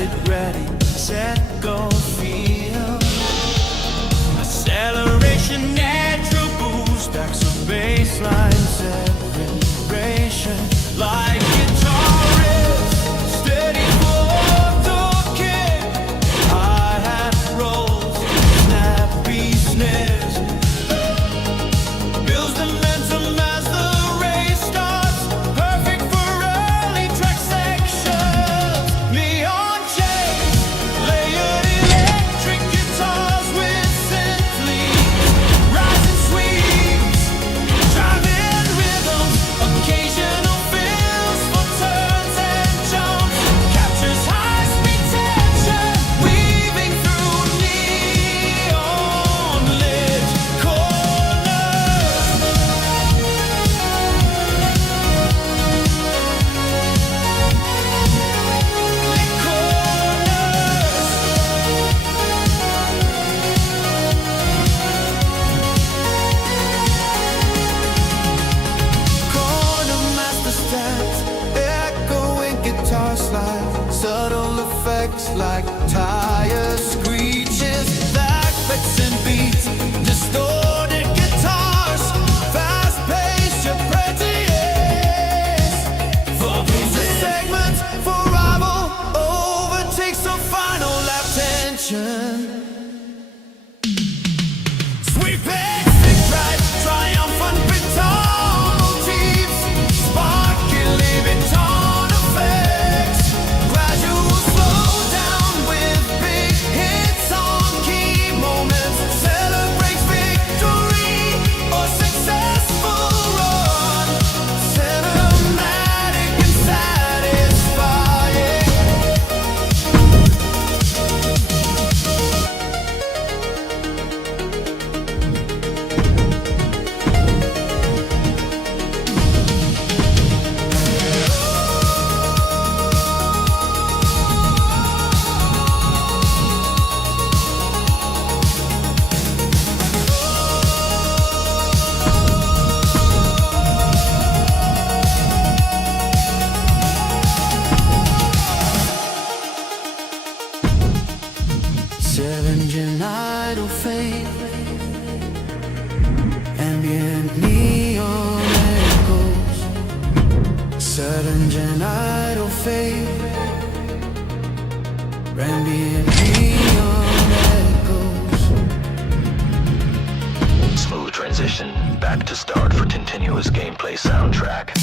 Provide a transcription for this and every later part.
got it ready, set, go, feel. Acceleration, natural boost, backs of baseline, separation. Like guitar riffs, steady for the kick. Hi-hat rolls, snappy snares. Builds momentum as the race starts. Perfect for early track sections. Neon shades, layered electric guitars with synth leads. Rising sweeps, driving rhythms. Occasional fills for turns and jumps. Captures high-speed tension, weaving through neon-lit corners. Corner master stats, echoing guitar slide, subtle effects like tire screeches, backbits and beats, distorted guitars, fast paced apprentice. For music segments, for rival, overtakes the final lap tension. Sweet basic drive, triumphant baton motifs, sparkly baton effects, gradual slowdown with big hits on key moments, celebrates victory or successful run, cinematic and satisfying. Seven-gen idle fade, ambient neon echoes. Seven-gen idle fade, ambient neon echoes. Smooth transition back to start for continuous gameplay soundtrack.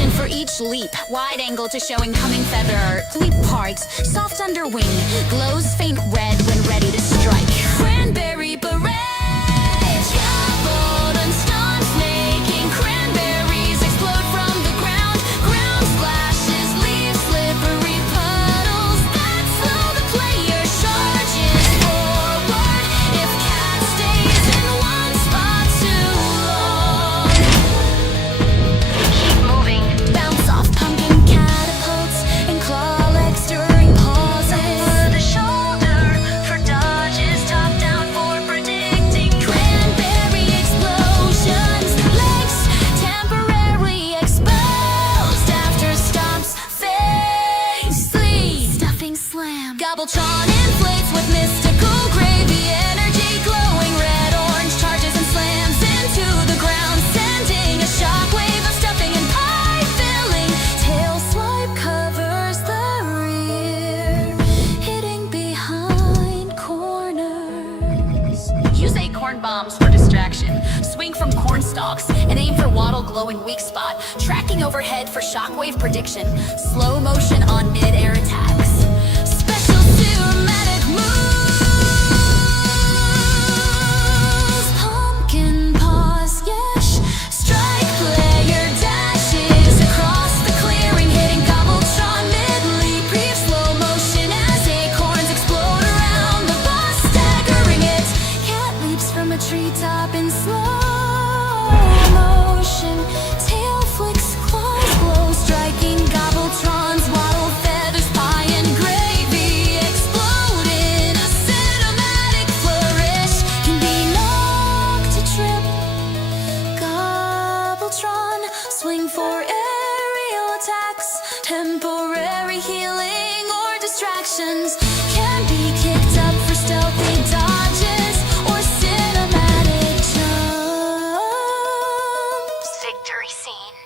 motion for each leap. Wide angle to show incoming feather. Leap parts, soft under wing. Glows faint red when ready to strike. Cranberry beret. Golden stunts making cranberries explode from the ground. Ground splashes, leave slippery puddles that slow the player charges forward. If cat stays in one spot too long, keep moving. Bounce off pumpkin catapults and claw legs during pauses. Over the shoulder for dodges, top down for predicting cranberry explosions. Legs temporarily exposed after stomps fiercely. Stuffing slam. Gobbletron inflates with mystical gravy energy, glowing red orange charges and slams into the ground, sending a shockwave of stuffing and pie filling. Tail swipe covers the rear, hitting behind corners. Use acorn bombs for distraction. Swing from corn stalks and aim for wattle glowing weak spot. Tracking overhead for shockwave prediction. Slow motion on mid-air attacks. Special cinematic moves. Pumpkin paws, yes. Strike player dashes across the clearing, hitting Gobbletron mid-leap. Brief slow motion as acorns explode around the boss, staggering it. Cat leaps from a treetop in slow motion. Tail flicks, claws glow, striking Gobbletron's waddle feathers, pie and gravy explode in a cinematic flourish. Can be knocked to trip. Gobbletron swing for aerial attacks, temporary healing or distractions. Can be kicked up for stealthy dodges or cinematic jumps. Victory scene.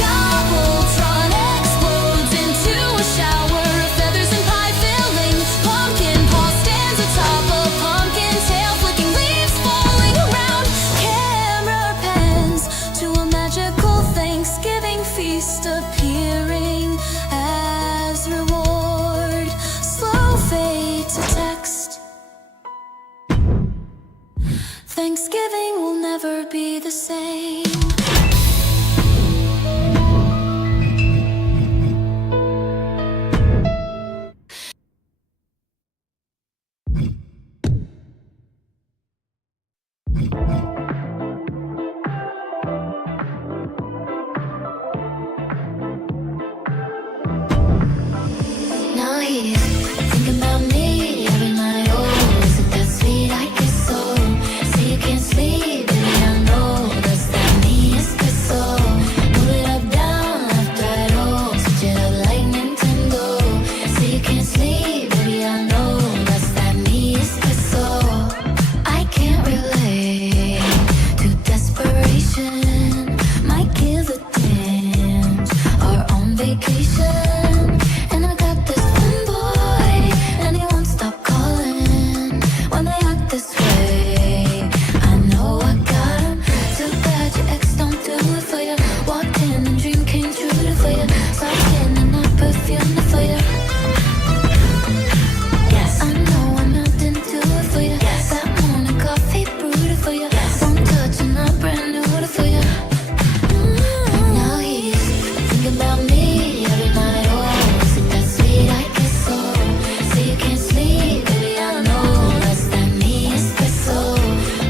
Gobbletron explodes into a shower of feathers and pie filling. Pumpkin paw stands atop a pumpkin tail, flicking leaves falling around. Camera pans to a magical Thanksgiving feast appearing as reward. Slow fade to text. Thanksgiving will never be the same. Now he's thinking about me every night. Oh, is it that sweet? I guess so. Say you can't sleep, baby, I know. Does that mean espresso? Move it up, down, left, right, oh. Switch it up like Nintendo. Say you can't sleep, baby, I know. Does that mean espresso? I can't relate to desperation. Might kill the dance or on vacation. And I got this one boy, and he won't stop calling when they act this way. I know I got him. Too bad your ex don't do it for you. Walked in and dream came true for you. Soft skin and not perfume for you. Yes, I know I'm not into it for you. Yes, that morning coffee brewed for you. Yes, won't touch and not brand new for you. Now he's thinking about me every night. Oh, is it that sweet? I guess so. Say you can't sleep, baby, I know. Does that mean espresso?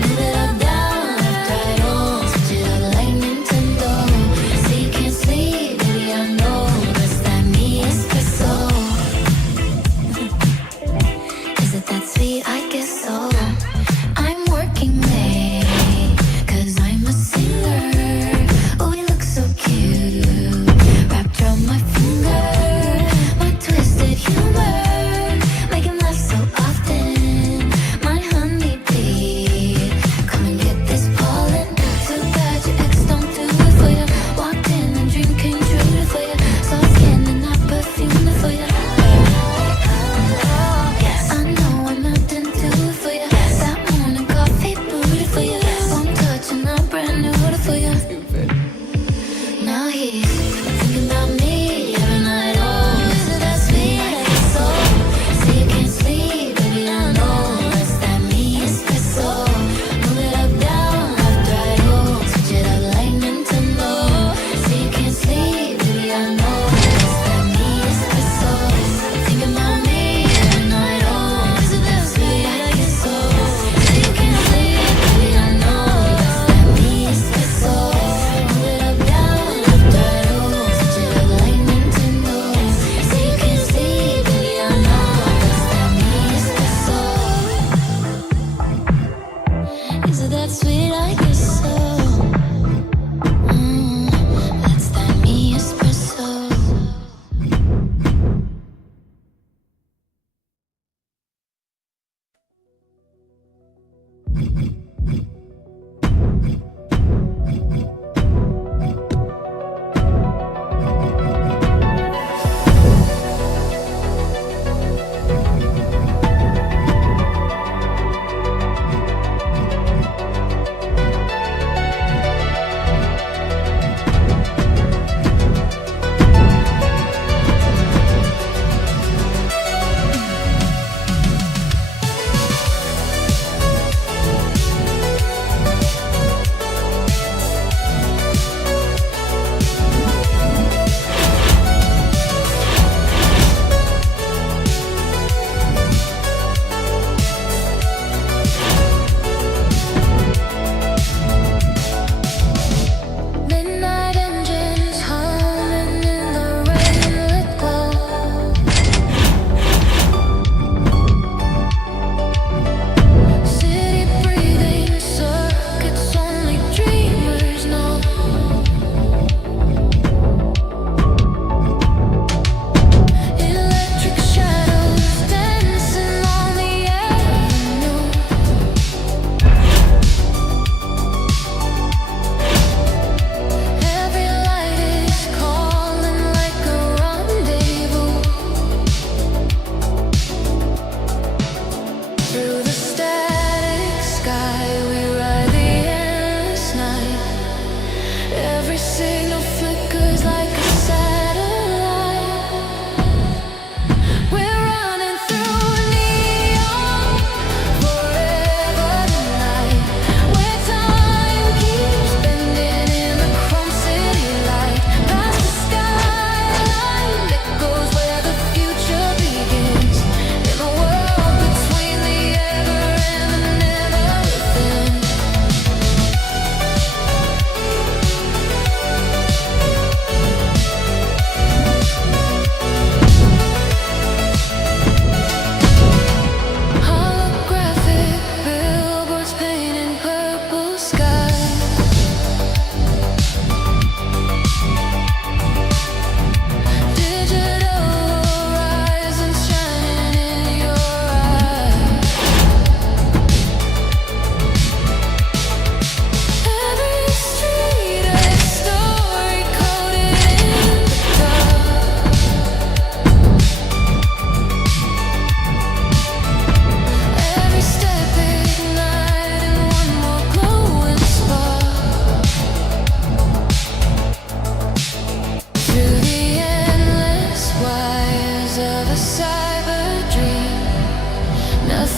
Move it up, down, left, right, oh. Switch it up like Nintendo. Say you can't sleep, baby, I know. Does that mean espresso? Is it that sweet? I guess so. I'm working late, 'cause I'm a singer. Oh, he looks so cute, wrapped around my finger. My twisted humor, make him laugh so often. My honeybee, come and get this pollen. Too bad your ex don't do it for you. Walked in and dream came true for you. Soft skin and not perfume for you. Yes, I know I'm not into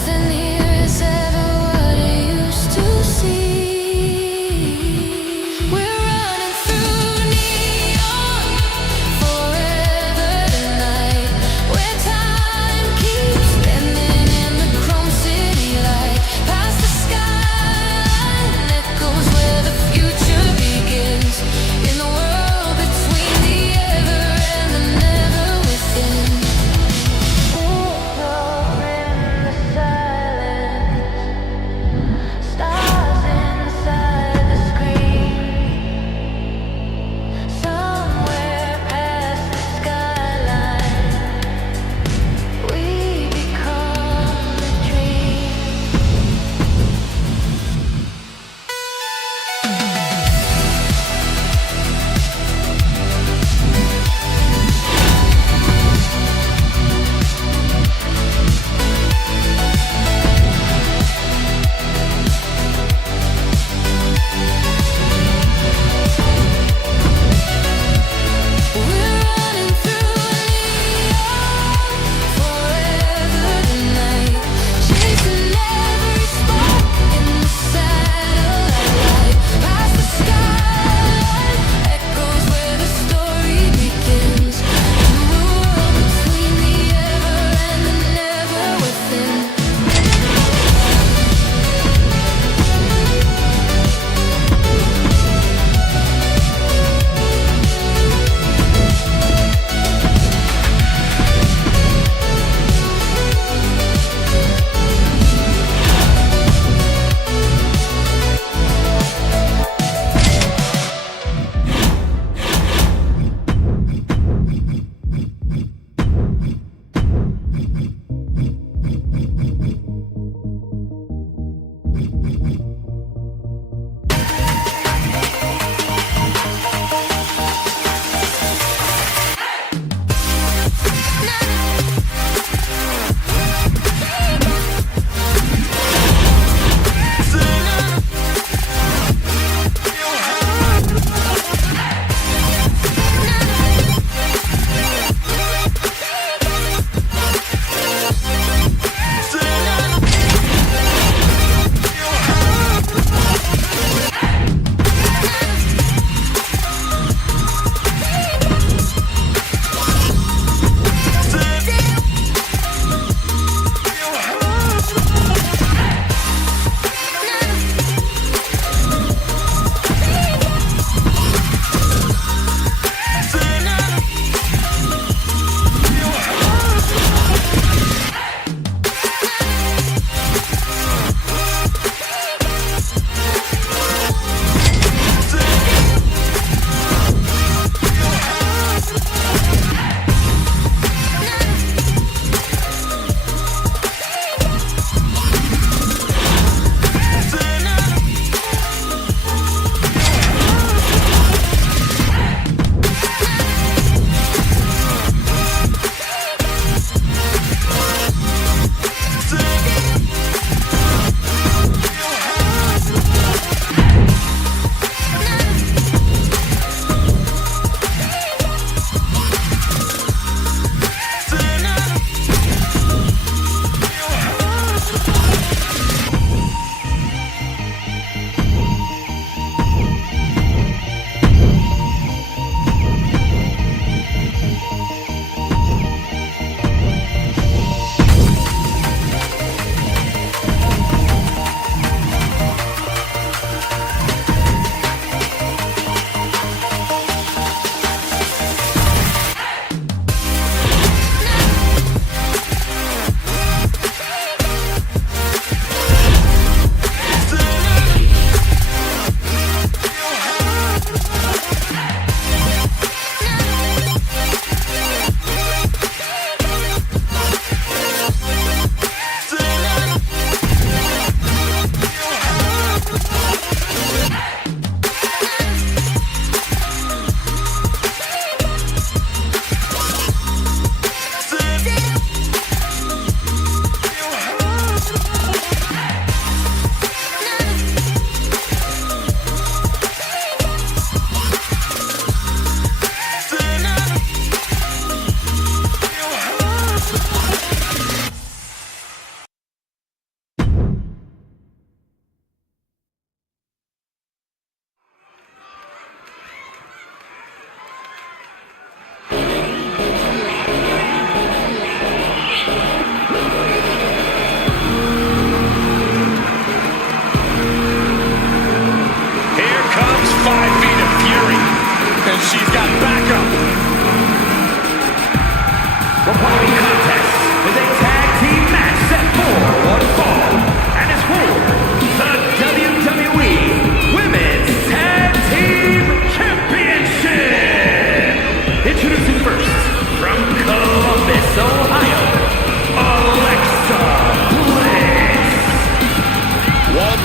Nothing here is ever what it used to seem. We're running through neon forever tonight, where time keeps bending in the chrome city light. Past the skyline echoes where the future begins. In the world between the ever and the never within. In the silence.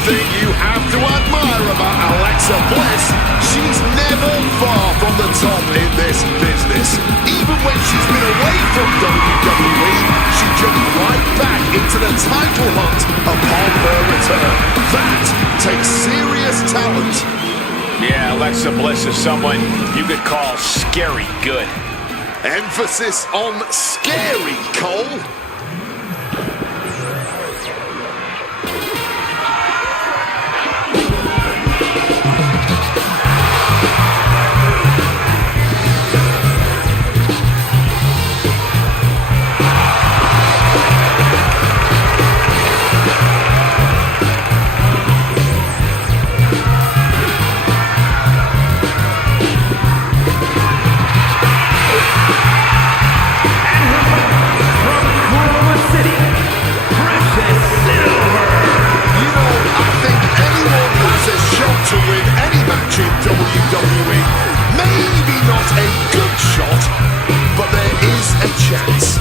thing you have to admire about Alexa Bliss, she's never far from the top in this business. Even when she's been away from WWE, she jumped right back into the title hunt upon her return. That takes serious talent. Yeah, Alexa Bliss is someone you could call scary good. Emphasis on scary, Cole. To win any match in WWE. Maybe not a good shot, but there is a chance.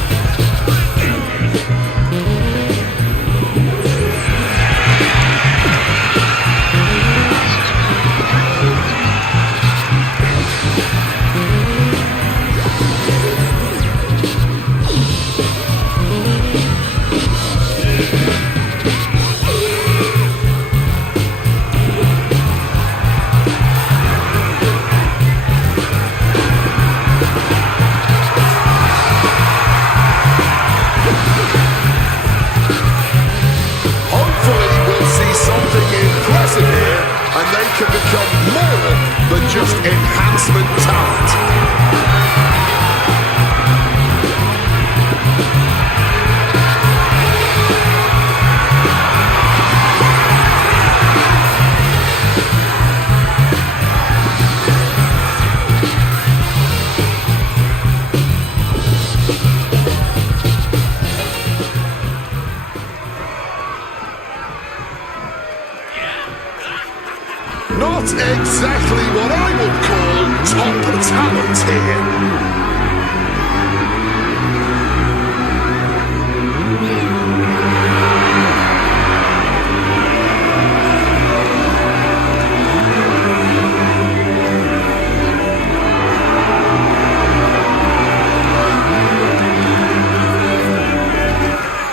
And they can become more than just enhancement talent. Not exactly what I would call top talent here.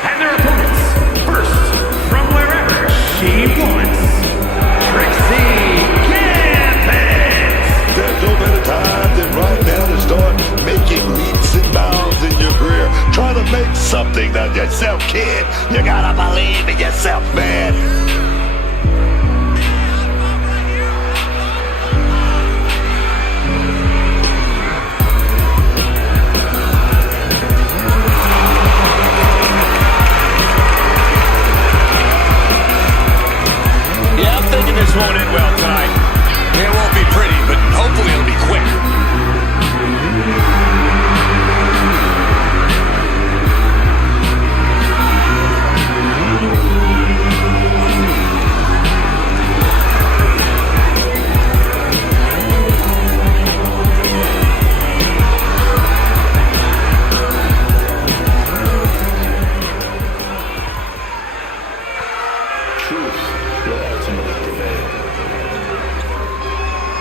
And their opponents, first, from wherever she wants, There's no better time than right now to start making leaps and bounds in your career. Trying to make something of yourself, kid. You gotta believe in yourself, man. Yeah, I'm thinking this won't end well tonight. It won't be pretty, but hopefully it'll be quick. Truth will ultimately prevail.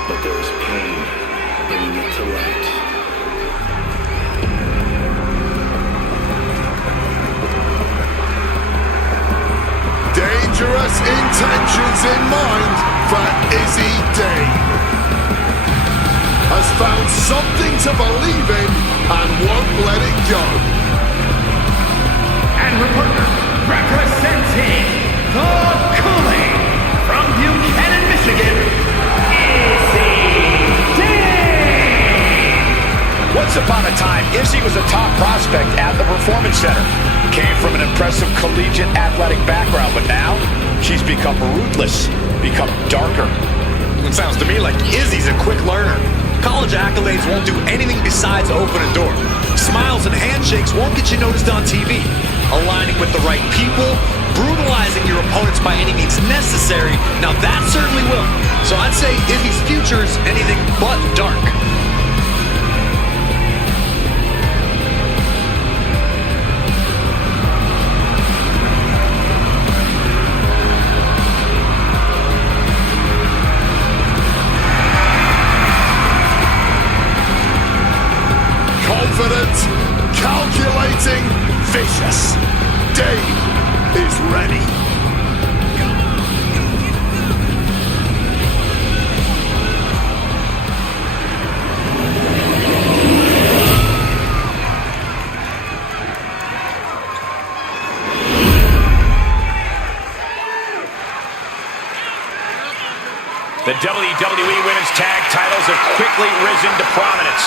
But there is pain bringing it to light. Dangerous intentions in mind for Izzy Dane. Has found something to believe in and won't let it go. and her partner, representing the Kool-Aid from Buchanan, Michigan, Izzy Dane. Once upon a time, Izzy was a top prospect at the Performance Center. Came from an impressive collegiate athletic background, but now she's become ruthless, become darker. It sounds to me like Izzy's a quick learner. College accolades won't do anything besides open a door. Smiles and handshakes won't get you noticed on TV. Aligning with the right people, brutalizing your opponents by any means necessary, now that certainly will. So I'd say Izzy's future is anything but dark. plenty. The WWE Women's Tag titles have quickly risen to prominence.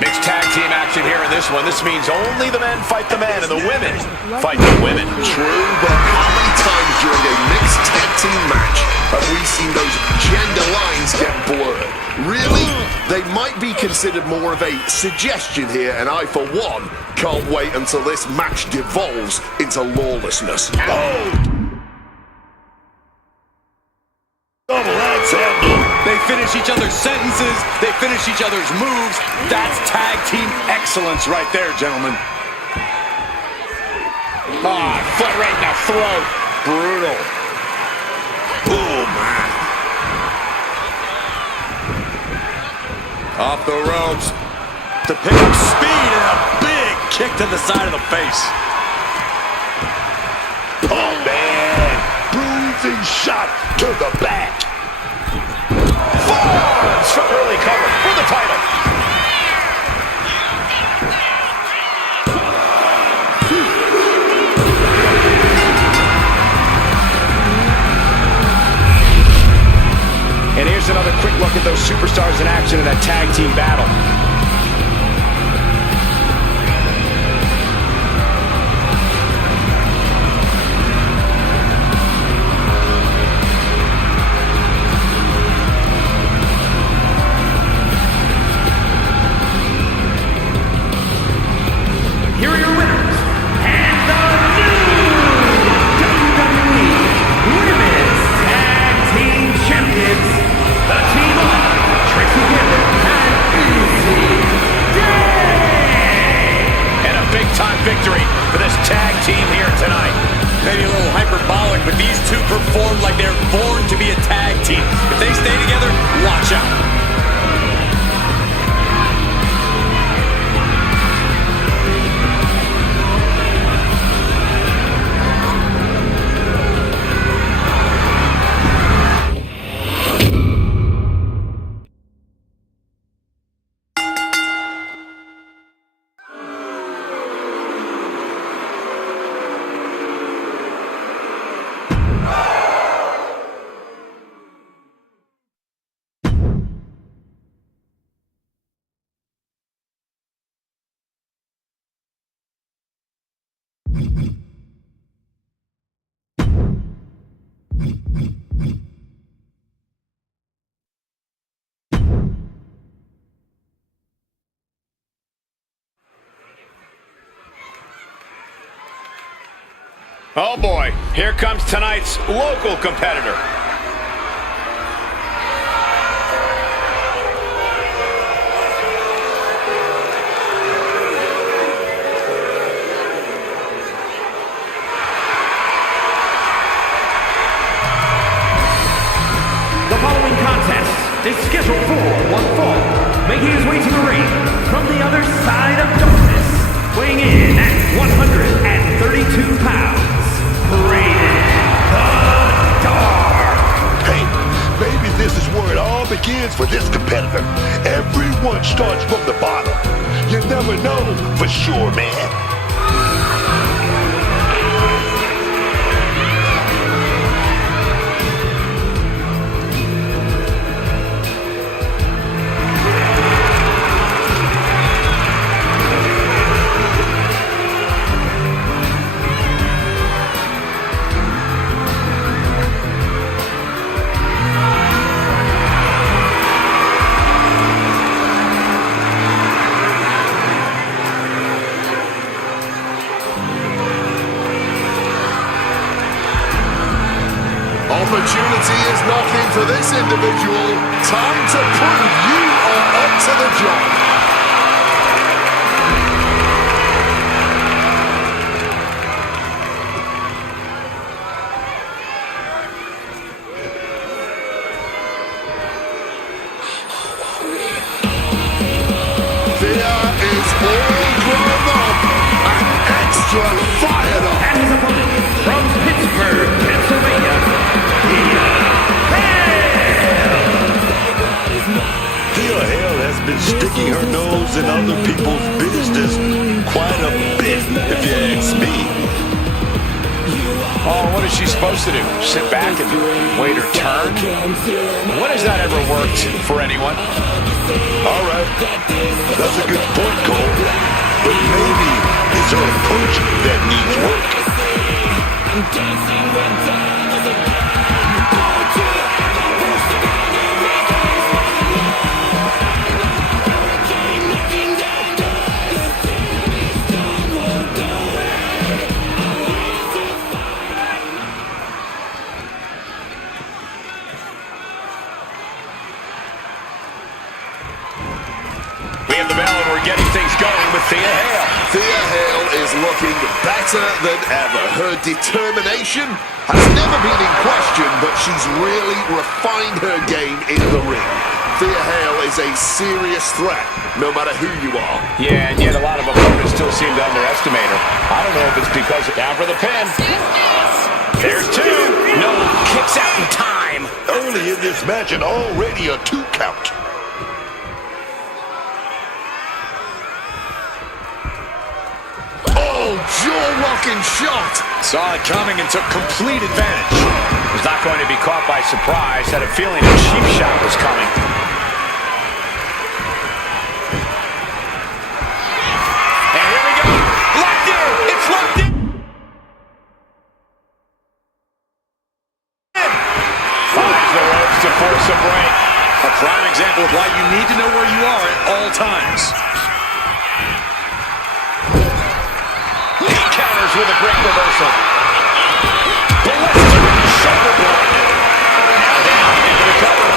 Mixed tag team action here in this one. This means only the men fight the men and the women fight the women. True, but how many times during a mixed tag team match have we seen those gender lines get blurred? Really? They might be considered more of a suggestion here, and I, for one, can't wait until this match devolves into lawlessness. They finish each other's sentences. They finish each other's moves. That's tag team excellence right there, gentlemen. Foot right in the throat. Brutal. Oh, man. Off the ropes to pick up speed and a big kick to the side of the face. Oh, man. Bruising shot to the back. Forearms from early cover for the title. And here's another quick look at those superstars in action in that tag team battle. Here are your winners, and the new WWE Women's Tag Team Champions, the team of Tracy Gibbons and Izzy Day. And a big-time victory for this tag team here tonight. Maybe a little hyperbolic, but these two performed like they're born to be a tag team. If they stay together, watch out. Oh boy, here comes tonight's local competitor. The following contest is scheduled for one fall, making his way to the ring from the other side of darkness, weighing in at 132 pounds, Rated the Dark. Hey, maybe this is where it all begins for this competitor. Everyone starts from the bottom. You never know for sure, man. Opportunity is knocking for this individual. Time to prove you are up to the job. all grown up and extra fired up. And his opponent from Pittsburgh, Pennsylvania, Thea Hale has been sticking her nose in other people's business quite a bit, if you ask me. Oh, what is she supposed to do? Sit back and wait her turn? When has that ever worked for anyone? All right, that's a good point, Cole. But maybe it's her approach that needs work. Getting things going with Thea Hale. Thea Hale is looking better than ever. Her determination has never been in question, but she's really refined her game in the ring. Thea Hale is a serious threat, no matter who you are. Yeah, and yet a lot of opponents still seem to underestimate her. I don't know if it's because down for the pin. There's two. No kicks out in time. Early in this match and already a 2 count. Jaw-rocking shot. Saw it coming and took complete advantage. Was not going to be caught by surprise. Had a feeling a cheap shot was coming. And here we go. Locked in. It's locked in. Finds the ropes to force a break. A prime example of why you need to know where you are at all times. With a great reversal. Ballistic shoulder block. Now down into the cover.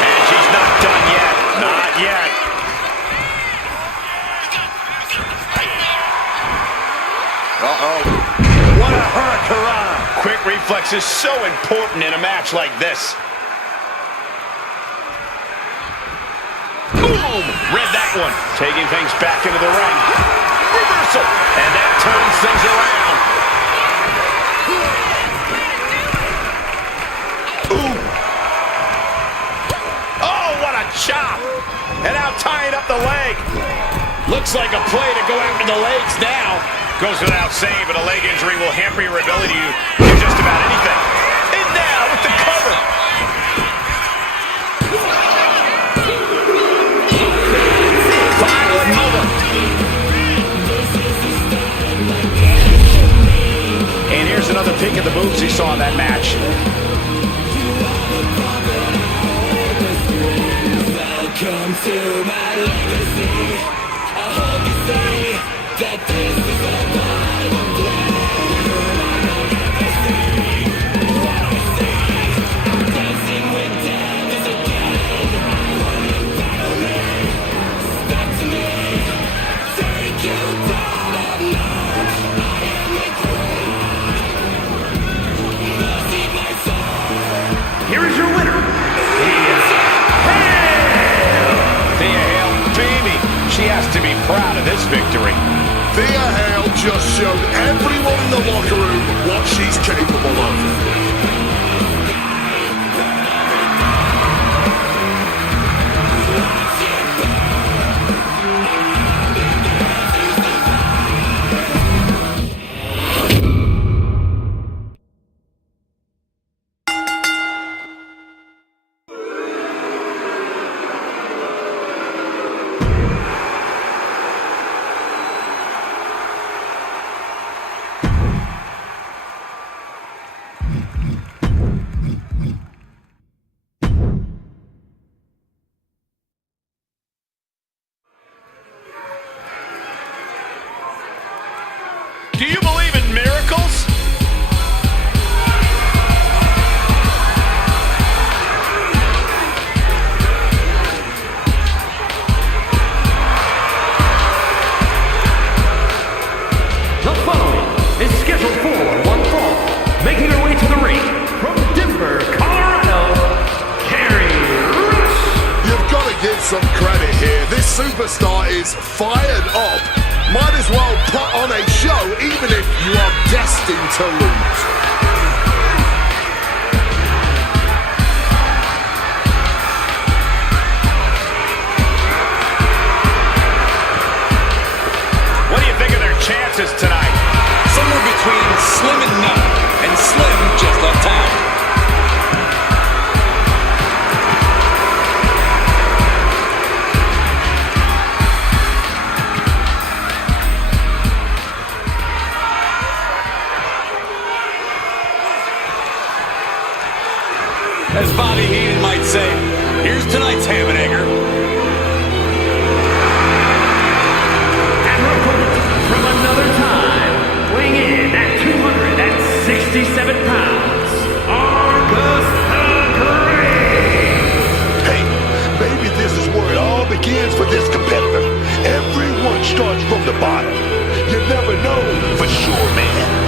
And she's not done yet. Not yet. Uh-oh. What a hurricane. Quick reflex is so important in a match like this. Boom! Read that one. Taking things back into the ring. Reversal, and that turns things around. Ooh. Oh, what a chop. And now tying up the leg. Looks like a play to go after the legs now. Goes without saying, but a leg injury will hamper your ability to do just about anything. And now with the cover. Finally over. And here's another peek at the moves he saw in that match. Welcome to my legacy. I hope you see that this is the life I'm glad. What I see, I'm dancing with devils again. I want you to follow me. Step to me, take you down at night. I am the queen. Here is your winner, Thea Hale, baby, she has to be proud of this victory. Thea Hale just showed everyone in the locker room what she's capable of. Do you believe in miracles? The following is scheduled for one fall, making her way to the ring from Denver, Colorado, Carrie Rush. You've got to give some credit here. This superstar is fired up. Might as well put on a show, even if you are destined to lose. What do you think of their chances tonight? Somewhere between slim and none, and Slim just left town. As Bobby Heenan might say, here's tonight's ham and egger. And her opponent from another time, weighing in at 267 pounds, Augusta Grace. Hey, maybe this is where it all begins for this competitor. Everyone starts from the bottom. You never know for sure, man.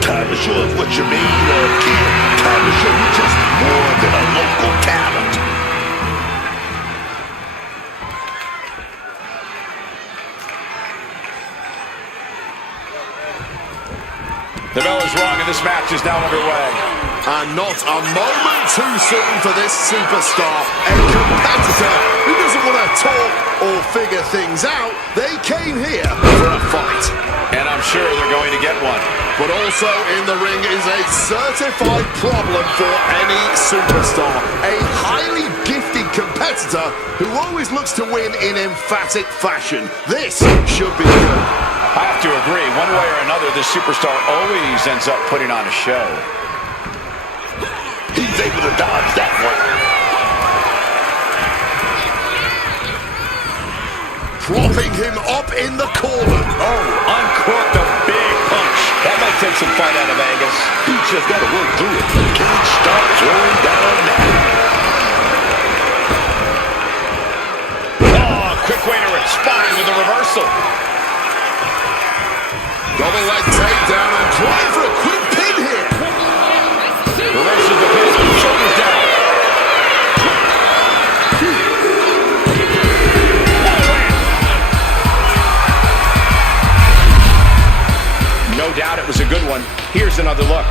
Kinda sure it's what you made of, kid. Kinda sure you're just more than a local talent. The bell is rung and this match is now underway. And not a moment too soon for this superstar. A competitor who doesn't want to talk or figure things out. They came here for a fight. And I'm sure they're going to get one. But also in the ring is a certified problem for any superstar. A highly gifted competitor who always looks to win in emphatic fashion. This should be good. I have to agree. One way or another, this superstar always ends up putting on a show. He's able to dodge that one. Propping him up in the corner. Oh, uncorked a big punch. That might take some fight out of Angus. He's just got to work through it. Can't stop throwing down now. Oh, quick way to respond with a reversal. Double leg takedown and trying for a quick pin here. Reverses the pin. Shoulders down. No doubt it was a good one. Here's another look.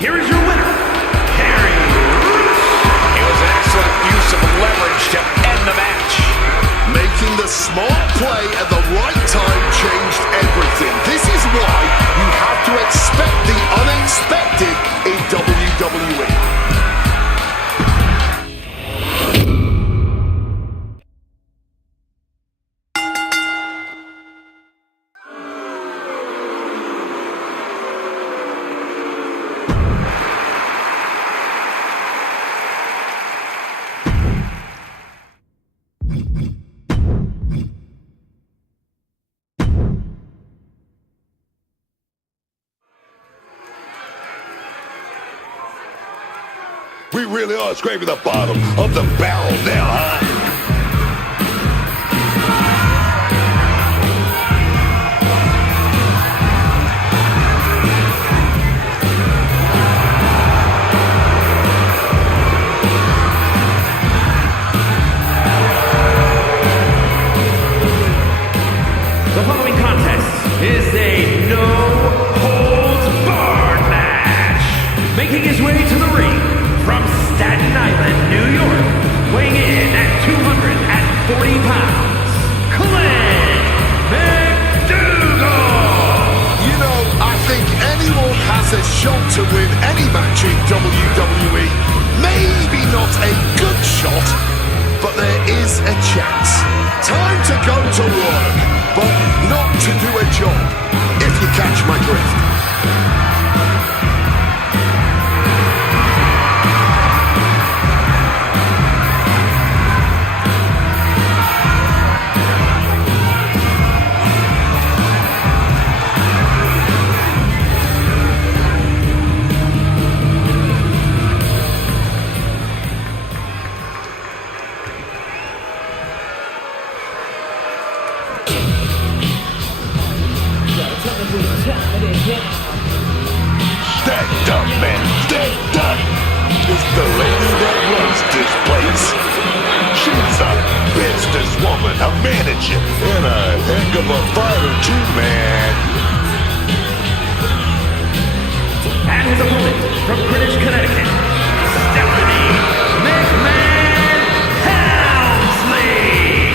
Here is your winner, Carrie. It was an excellent use of leverage to end the match. Making the smart play at the right time changed everything. This is why you have to expect the unexpected in WWE. We really are scraping the bottom of the barrel now, huh? The following contest is a no-holds-barred match. Making his way to the ring from Staten Island, New York, weighing in at 240 pounds, Clint McDougal. You know, I think anyone has a shot to win any match in WWE. Maybe not a good shot, but there is a chance. Time to go to work, but not to do a job, if you catch my drift. Heck of a fighter, too, man. And his opponent from Greenwich, Connecticut, Stephanie McMahon Helmsley.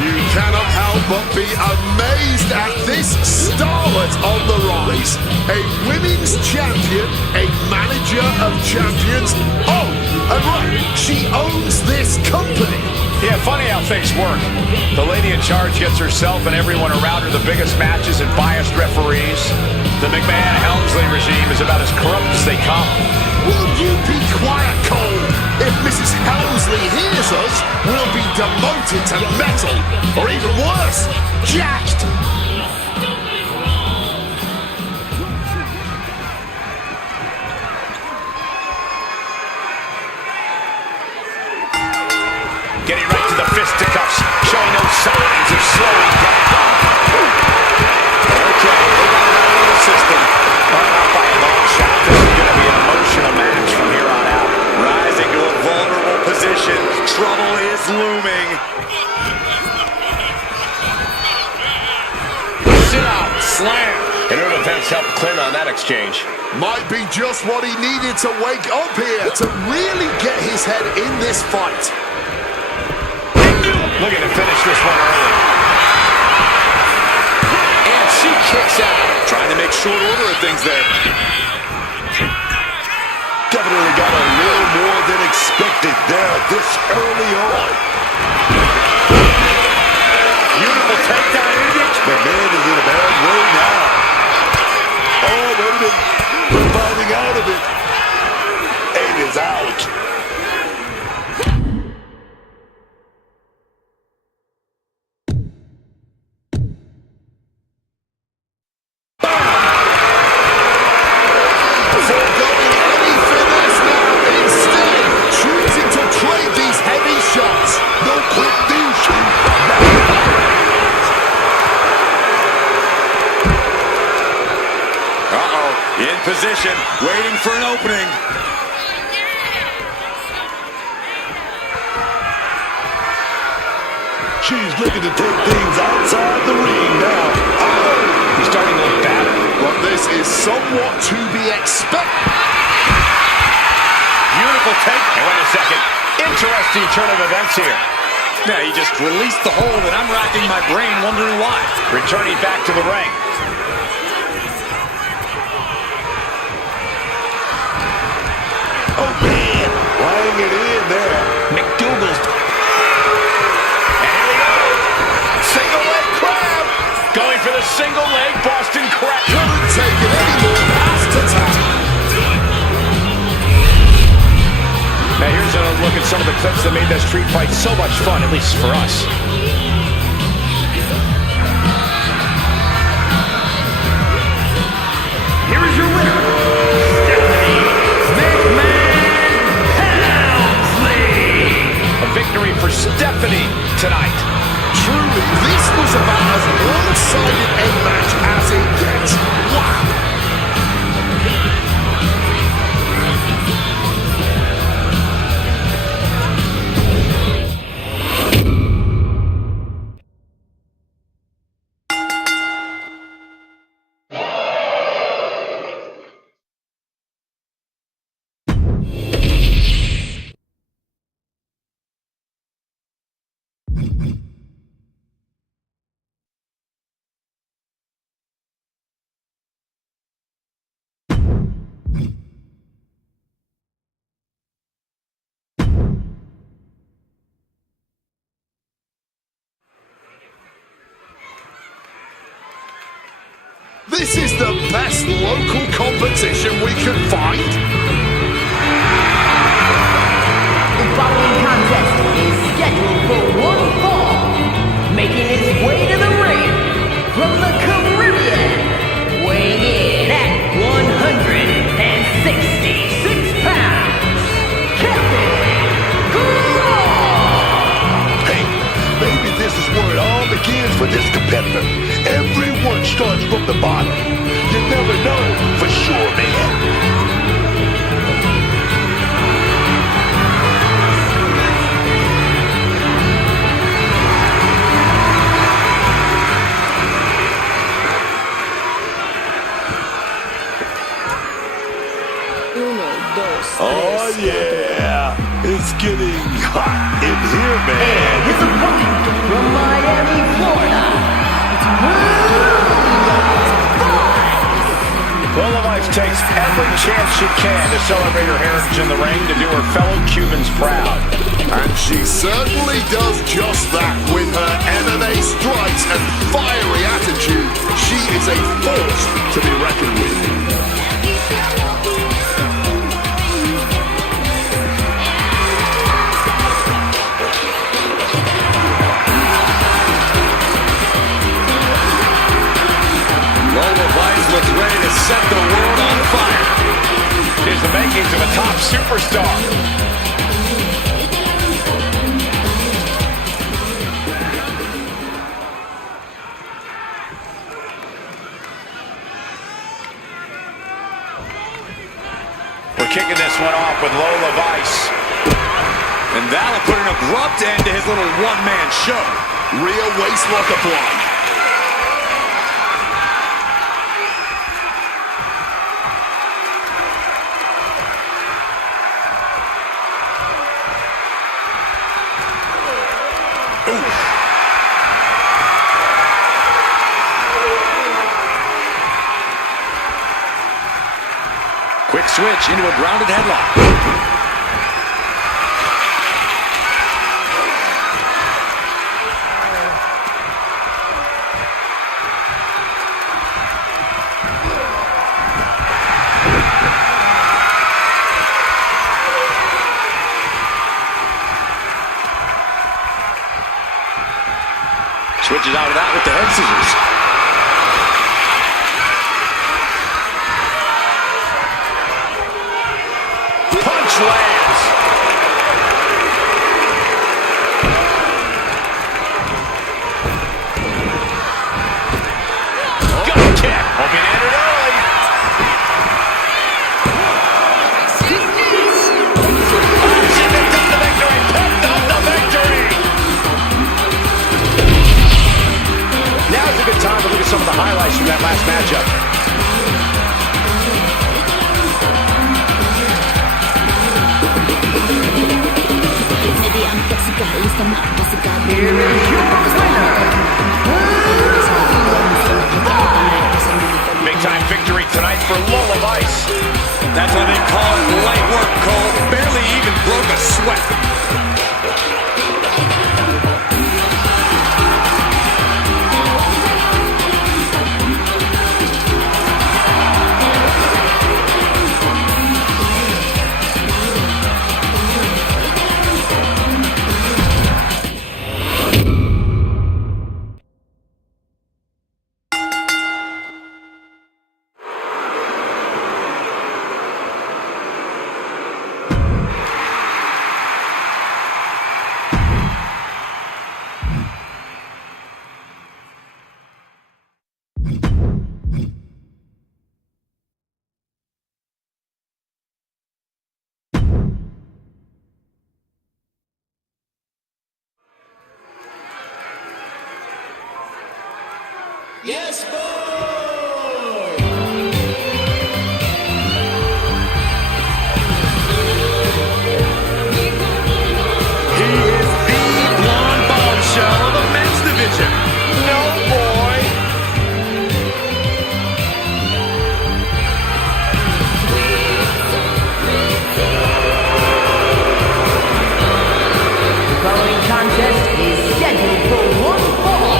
You cannot help but be amazed at this starlet on the rise. A women's champion, a manager of champions. Oh, and right, she owns this company. Yeah, funny how things work. The lady in charge gets herself and everyone around her the biggest matches and biased referees. The McMahon-Helmsley regime is about as corrupt as they come. Will you be quiet, Cole? If Mrs. Helmsley hears us, we'll be demoted to metal, or even worse, jacked. Getting right to the fisticuffs, showing no signs of slowing down. Okay, they got it out of the system. Not by a long shot. This is going to be an emotional match from here on out. Rising to a vulnerable position. Trouble is looming. Sit out, slam. And her defense helped Clint on that exchange. Might be just what he needed to wake up here to really get his head in this fight. Looking to finish this one early. And she kicks out. Trying to make short order of things there. Definitely got a little more than expected there this early on. Beautiful takedown. McMahon is in a bad way now. Oh, wait a minute. We're finding out of it. It is out. In position, waiting for an opening. She's looking to take things outside the ring now. Oh! He's starting to look bad. But this is somewhat to be expected. Beautiful take. And wait a second. Interesting turn of events here. Yeah, he just released the hold, and I'm racking my brain wondering why. Returning back to the ring. Oh, man. Laying it in there. McDougal's. And here we go. Single leg crab. Going for the single leg Boston crab. Couldn't take it anymore. Has to tap. Now here's a look at some of the clips that made that street fight so much fun, at least for us. Here is your winner, Stephanie McMahon Helmsley. A victory for Stephanie tonight. Truly, this was about as one-sided a match as it gets. Wow. This is the best local competition we could find. The following contest is scheduled for one fall. Making its way to the ring from the Caribbean, weighing in at 166 pounds, Captain Groff! Hey, maybe this is where it all begins for this competitor. Everyone starts from the bottom. You never know for sure, man. Oh yeah, it's getting hot in here, man. His opponent from Miami, Florida. Lola Life takes every chance she can to celebrate her heritage in the ring to do her fellow Cubans proud. And she certainly does just that with her MMA strikes and fiery attitude. She is a force to be reckoned with. Lola Life looks ready to set the world on fire. She's the makings of a top superstar. We're kicking this one off with Lola Vice. And that'll put an abrupt end to his little one-man show. Real waistlock applied. Quick switch into a grounded headlock. Switches out of that with the head scissors. Lands. Gut kick. Hoping to end it early. She picked up the victory. Picked up the victory. Now's a good time to look at some of the highlights from that last matchup. Here is your winner. Big time victory tonight for Lola Vice. That's why they call it light work, Cole. Barely even broke a sweat. Yes, boy! He is the blonde bombshell of the men's division. No, boy. The following contest is scheduled for one fall.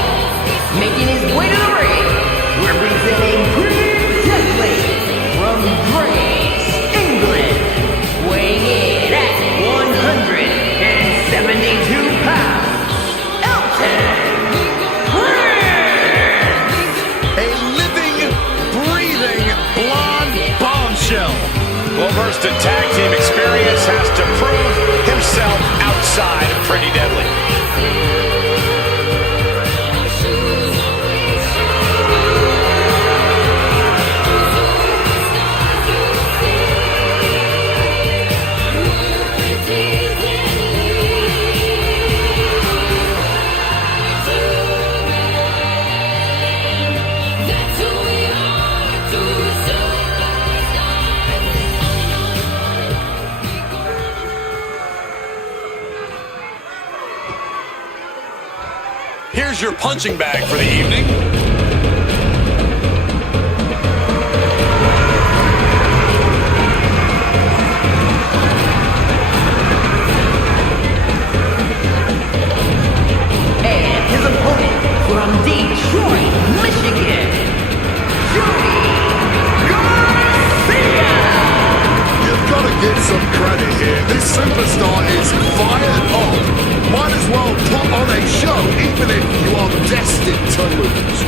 Making his way to the ring, representing Pretty Deadly from Grays, England, weighing in at 172 pounds, Elton Prince! A living, breathing blonde bombshell. Well-versed in tag team experience, has to prove himself outside of Pretty Deadly. here's your punching bag for the evening. And his opponent from Detroit, Michigan, Joey Garcia. You've got to give some credit here. This superstar is fired up. Might as well put on a show, even if you are destined to lose.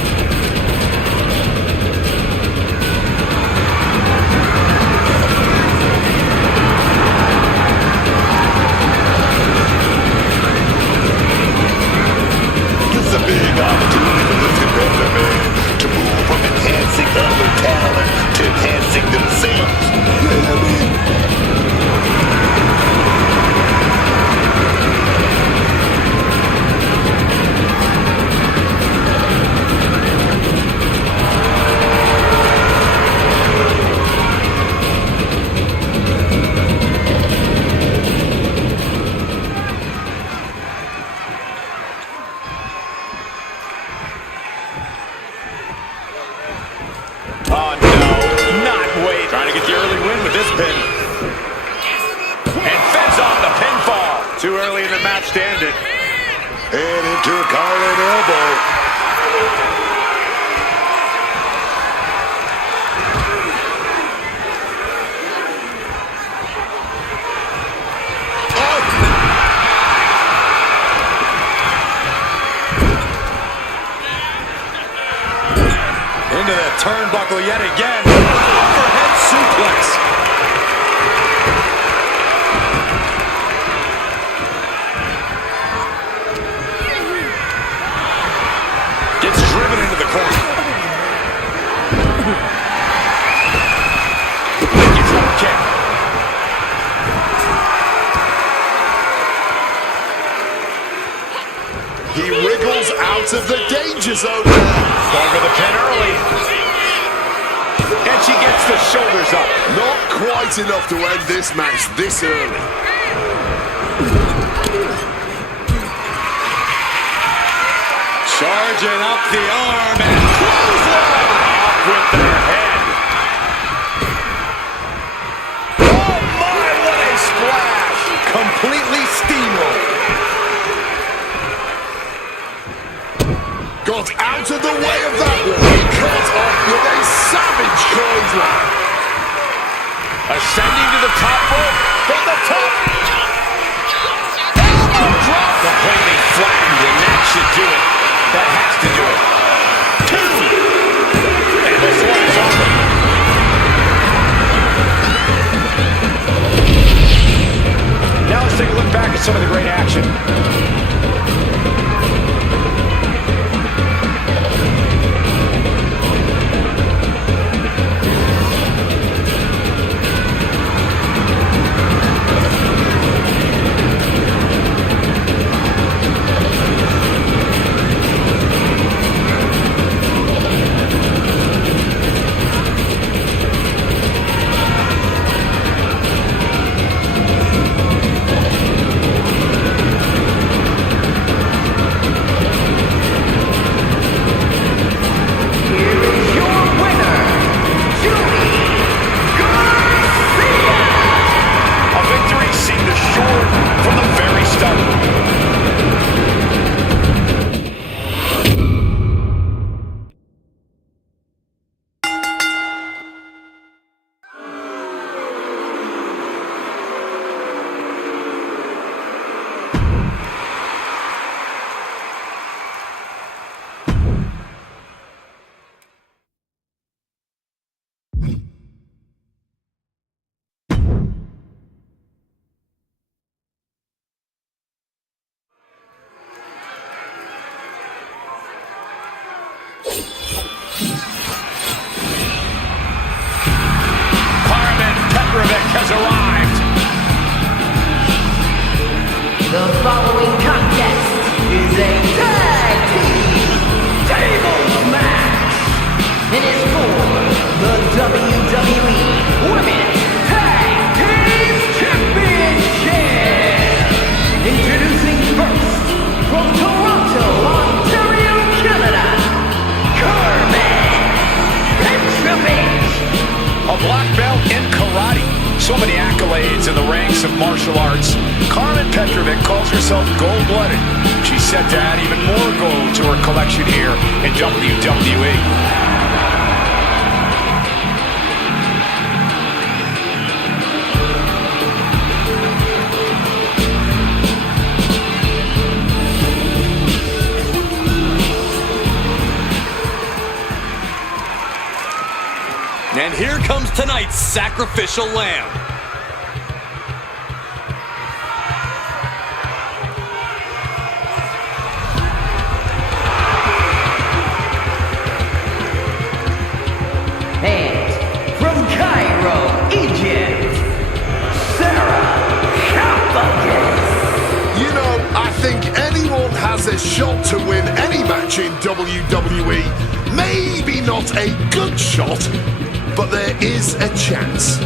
It's a big opportunity for this competitor, man, to move from enhancing other talent to enhancing themselves. Yeah, I mean. Oh, no. Not wait. Trying to get the early win with this pin. And fends off the pinfall. Too early in the match to end it. And into a collar and elbow. Into the turnbuckle yet again. Overhead suplex. Gets driven into the corner. Gets up kick. He wriggles out of the danger zone now. Going for the pin early. And she gets the shoulders up. Not quite enough to end this match this early. Charging up the arm and clothesline. Up with their head. Oh my, what a splash. Completely steamrolled. Got out of the way of that one. Cut off with a savage clothesline. Ascending to the top rope from the top. Elbow drop. Completely flattened, and that should do it. That has to do it. Two. And this one is over. Now let's take a look back at some of the great action. decades in the ranks of martial arts, Carmen Petrovic calls herself gold-blooded. She's set to add even more gold to her collection here in WWE. And here comes tonight's sacrificial lamb. And from Cairo, Egypt, Sarah Kapagis. You know, I think anyone has a shot to win any match in WWE. Maybe not a good shot, but there is a chance.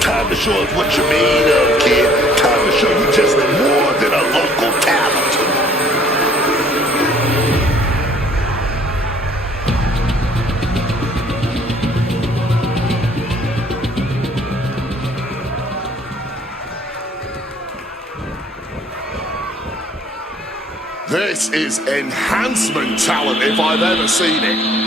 Time to show us what you're made of, kid. Time to show you just more than a local talent. This is enhancement talent if I've ever seen it.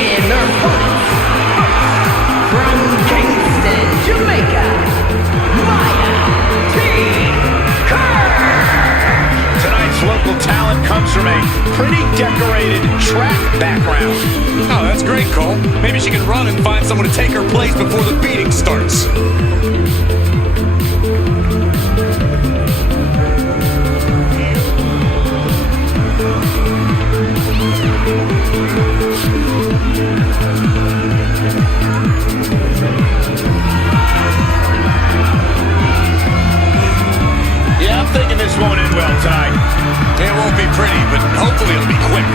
And their opponents, from Kingston, Jamaica, Maya T. Kerr. Tonight's local talent comes from a pretty decorated track background. Oh, that's great, Cole. Maybe she can run and find someone to take her place before the beating starts. Yeah, I'm thinking this won't end well tonight. It won't be pretty, but hopefully it'll be quick.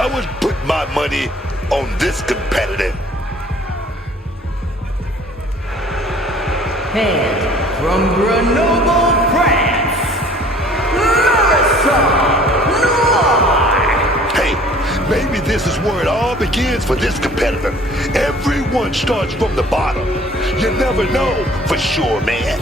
I would put my money on this competitor. And from Grenoble, France, Larissa Noir. Hey, maybe this is where it all begins for this competitor. Everyone starts from the bottom. You never know for sure, man.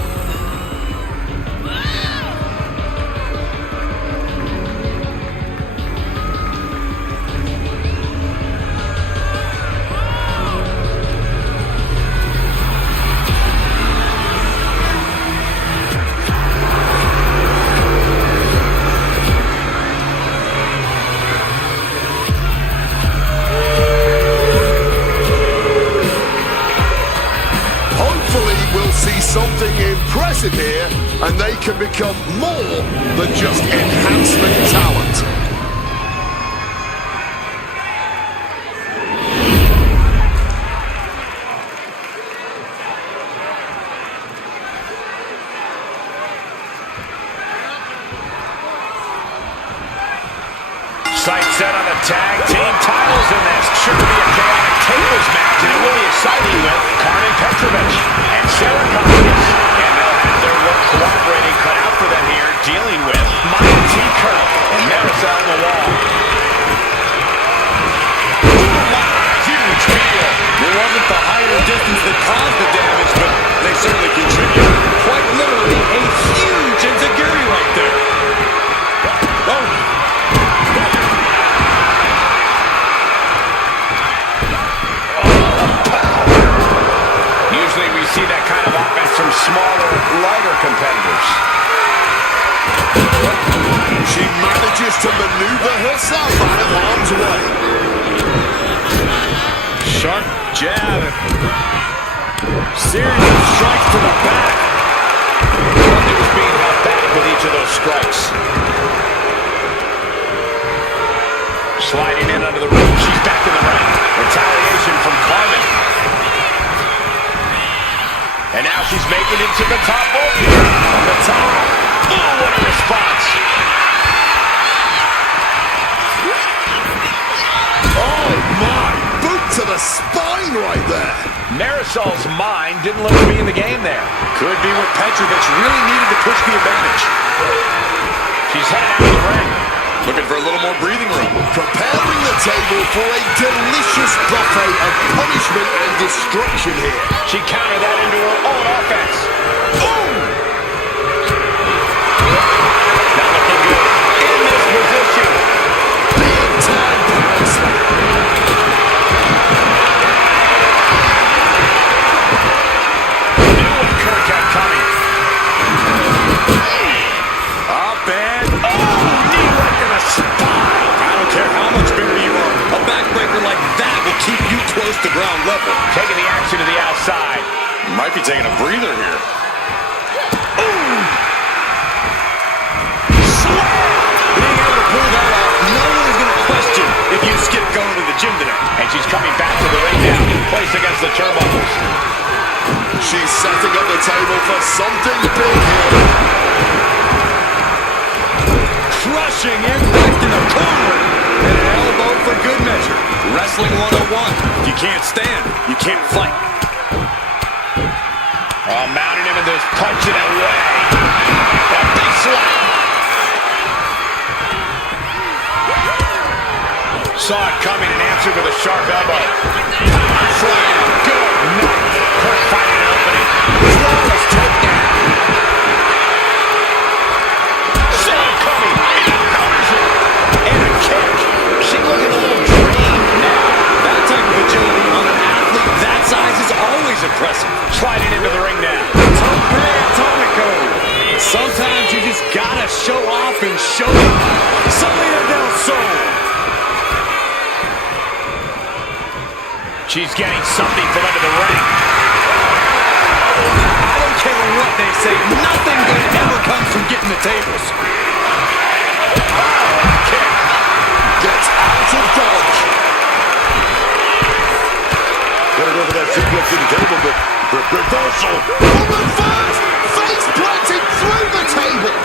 Something impressive here, and they can become more than just enhancement talent. Sights set on the tag team titles in this. Sure to be a chaotic tables match, and it will be exciting with Carmen Petrovic and Sarah Kapagis. And they'll have their Cooperating cut out for them here, dealing with Mighty Curve and Marisol on the wall. Huge deal. It wasn't the height or distance that caused the damage, but they certainly contribute. Quite literally a huge enziguri right there. Oh. Usually we see that kind of offense from smaller, lighter competitors. She manages to maneuver herself out of harm's way. Sharp jab. Series of strikes to the back. He was being held back with each of those strikes. Sliding in under the rope. She's back in the ring. Retaliation from Carmen. And now she's making it to the top rope. On the top. Oh, what a response. Oh my! Boot to the spine right there. Marisol's mind didn't look to be in the game there. Could be what Petrovic really needed to push the advantage. She's headed out of the ring. Looking for a little more breathing room. Preparing the table for a delicious buffet of punishment and destruction here. She countered that into her own offense. Boom! Not looking good in this position. Big time power slam. Knew what Kurt kept coming. Up and knee right to the spine. I don't care how much bigger you are. A backbreaker like that will keep you close to ground level. Taking the action to the outside. Might be taking a breather here. Being able to pull that off, no one is going to question if you skip going to the gym today. And she's coming back to the ring now. Placed against the turnbuckles. She's setting up the table for something big here. Crushing impact in the corner. And an elbow for good measure. Wrestling 101. If you can't stand, you can't fight. Oh, mounting him and there's punching it away. That big slap. Saw it coming and answered with a sharp elbow. Power slam. Good night. Kurt finding an opening. Flawless takedown. Saw it coming and counters it. And a kick. She's looking a little drained now. That type of agility on an athlete that size is always impressive. Sliding into the ring now. Atomico. Sometimes you just gotta show off and show them. Salida del Sol. She's getting something from under the ring. I don't care what they say. Nothing good ever comes from getting the tables. Kick. Gets out of dodge. Gonna go for that suplex in the table, but reversal. Woman first! Face planted through the table.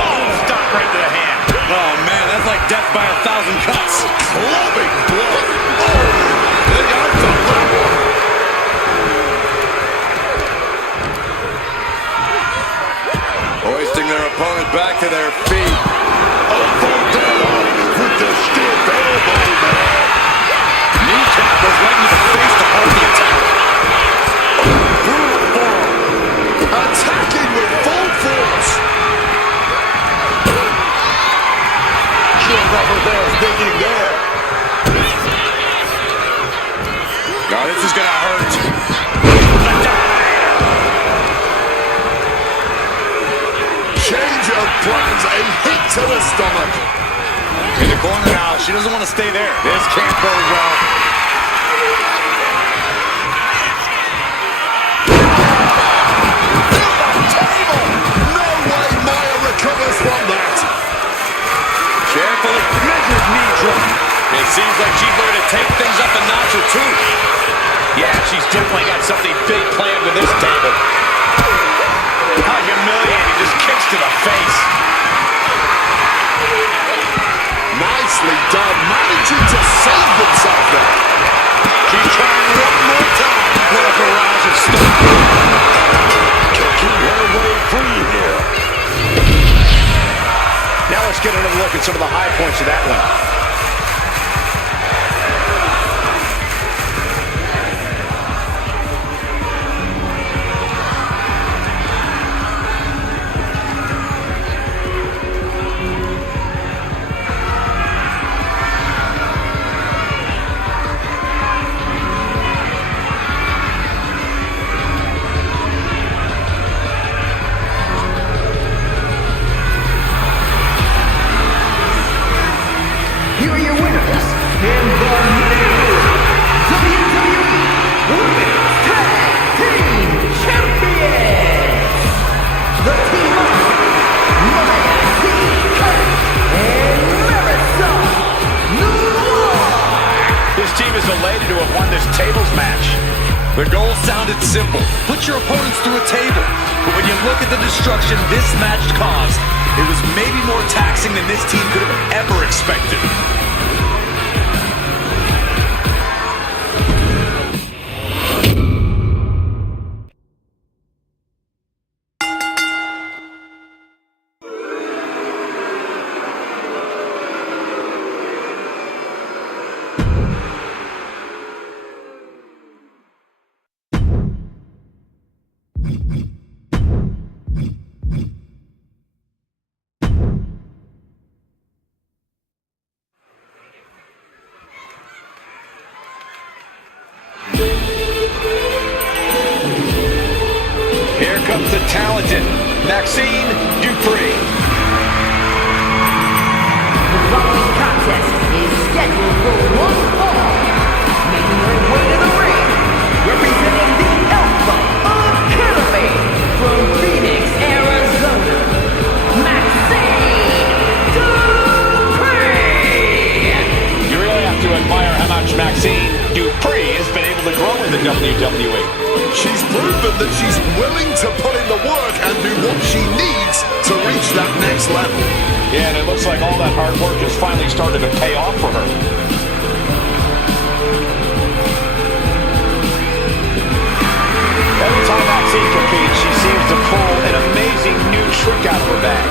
Oh, stop right to the hand. Oh man, that's like death by 1,000 cuts. Clubbing blow. Oh, they got that one. Hoisting their opponent back to their feet. Oh, Bordero with the stiff elbow, man. Kneecap was right into the face to hold the attack. Brutal forearm. Attacking with full force. Jim over there thinking there. God, this is gonna hurt. Change of plans, a hit to the stomach. In the corner now, she doesn't want to stay there. This can't go well. No way Maya recovers from that. Carefully measured knee drop. It seems like she's going to take things up a notch or two. Yeah, she's definitely got something big planned with this table. How humiliating, just kicks to the face. Nicely done, managing to save himself there. She's trying one more time. What a barrage of stuff. some of the high points of that one. Here are your winners and the new WWE Women's Tag Team Champions, the team of Maya T. Kurt and Marisol Noir. This team is elated to have won this tables match. The goal sounded simple. Put your opponents through a table. But when you look at the destruction this match caused, it was maybe more taxing than this team could have ever expected. Here comes the talented Maxine Dupree. The following contest is scheduled for one fall. Making her way to the ring, representing the Alpha Academy from Phoenix, Arizona, Maxine Dupree. You really have to admire how much Maxine Dupree has been able to grow in the WWE. She's proven that she's willing to put in the work and do what she needs to reach that next level. Yeah, and it looks like all that hard work has finally started to pay off for her. Every time Maxine competes, she seems to pull an amazing new trick out of her bag.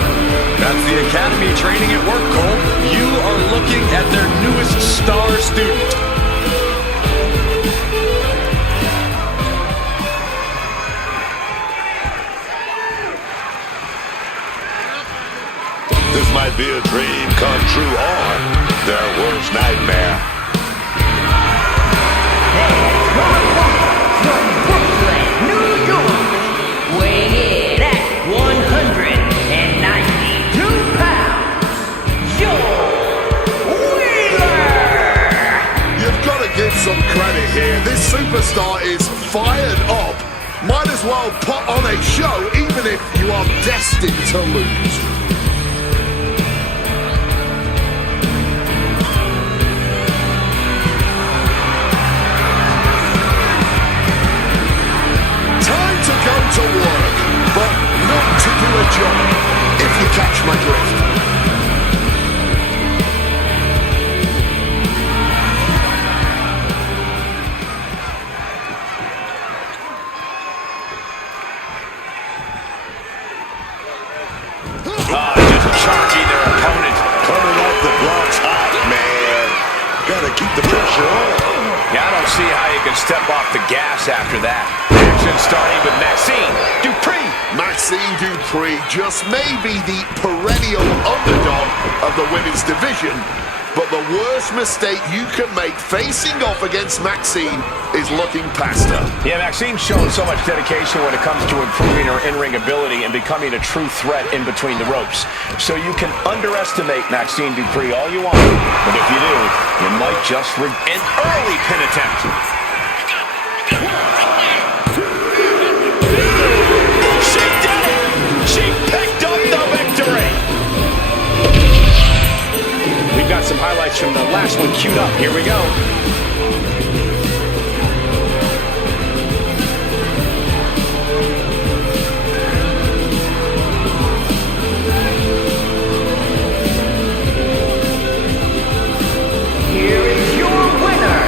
That's the Academy training at work, Cole. You are looking at their newest star student. This might be a dream come true or their worst nightmare. From Brooklyn, New York, weighing in at 192 pounds, Joel Wheeler. You've got to give some credit here. This superstar is fired up. Might as well put on a show even if you are destined to lose. Time to go to work, but not to do a job, if you catch my drift. Just charging their opponent. Coming off the blocks hot, man. Gotta keep the pressure on. Yeah, I don't see how you can step off the gas after that. Action starting with Maxine Dupree. Maxine Dupree just may be the perennial underdog of the women's division, but the worst mistake you can make facing off against Maxine is looking past her. Yeah, Maxine's shown so much dedication when it comes to improving her in-ring ability and becoming a true threat in between the ropes. So you can underestimate Maxine Dupree all you want, but if you do, you might just an early pin attempt. She did it! She picked up the victory! We've got some highlights from the last one queued up. Here we go. Here is your winner,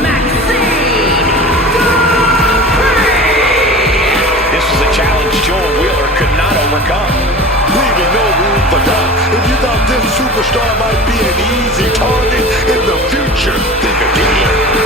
Maxine Dupree. This is a challenge Joel Wheeler could not overcome. Leaving no room for doubt. If you thought this superstar superstar might be an easy target in the future. Think again.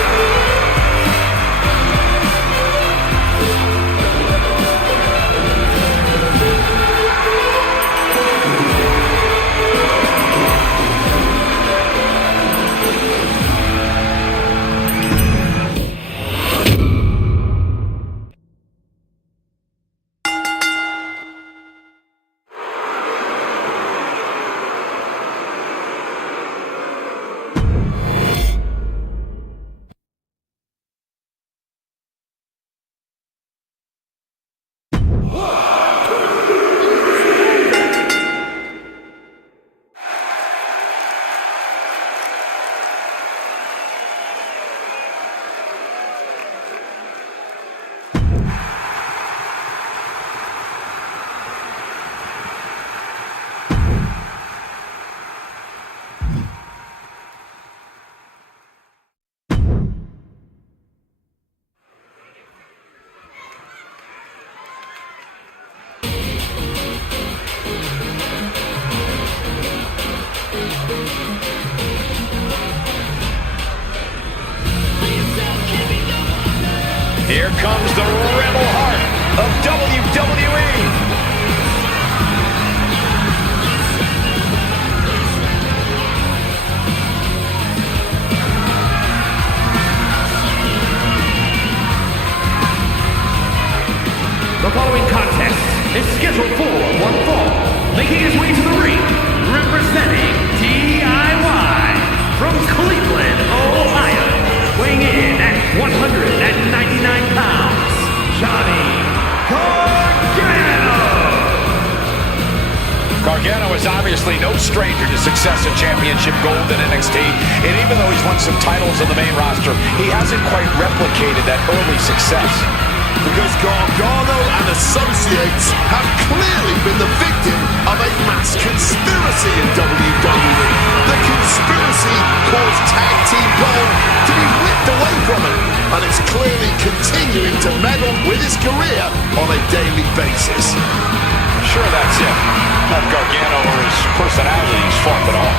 Here comes the rebel heart of WWE. The following contest is scheduled for one fall. Making his way to the ring, representing DIY from Cleveland, Ohio. Weighing in at 199 pounds, Johnny Gargano! Gargano is obviously no stranger to success in championship gold in NXT, and even though he's won some titles on the main roster, he hasn't quite replicated that early success. Because Gargano and associates have clearly been the victim of a mass conspiracy in WWE. The conspiracy caused Tag Team Gold to be ripped away from him, and it's clearly continuing to meddle with his career on a daily basis. Sure, that's it. Not Gargano or his personality's fault at all.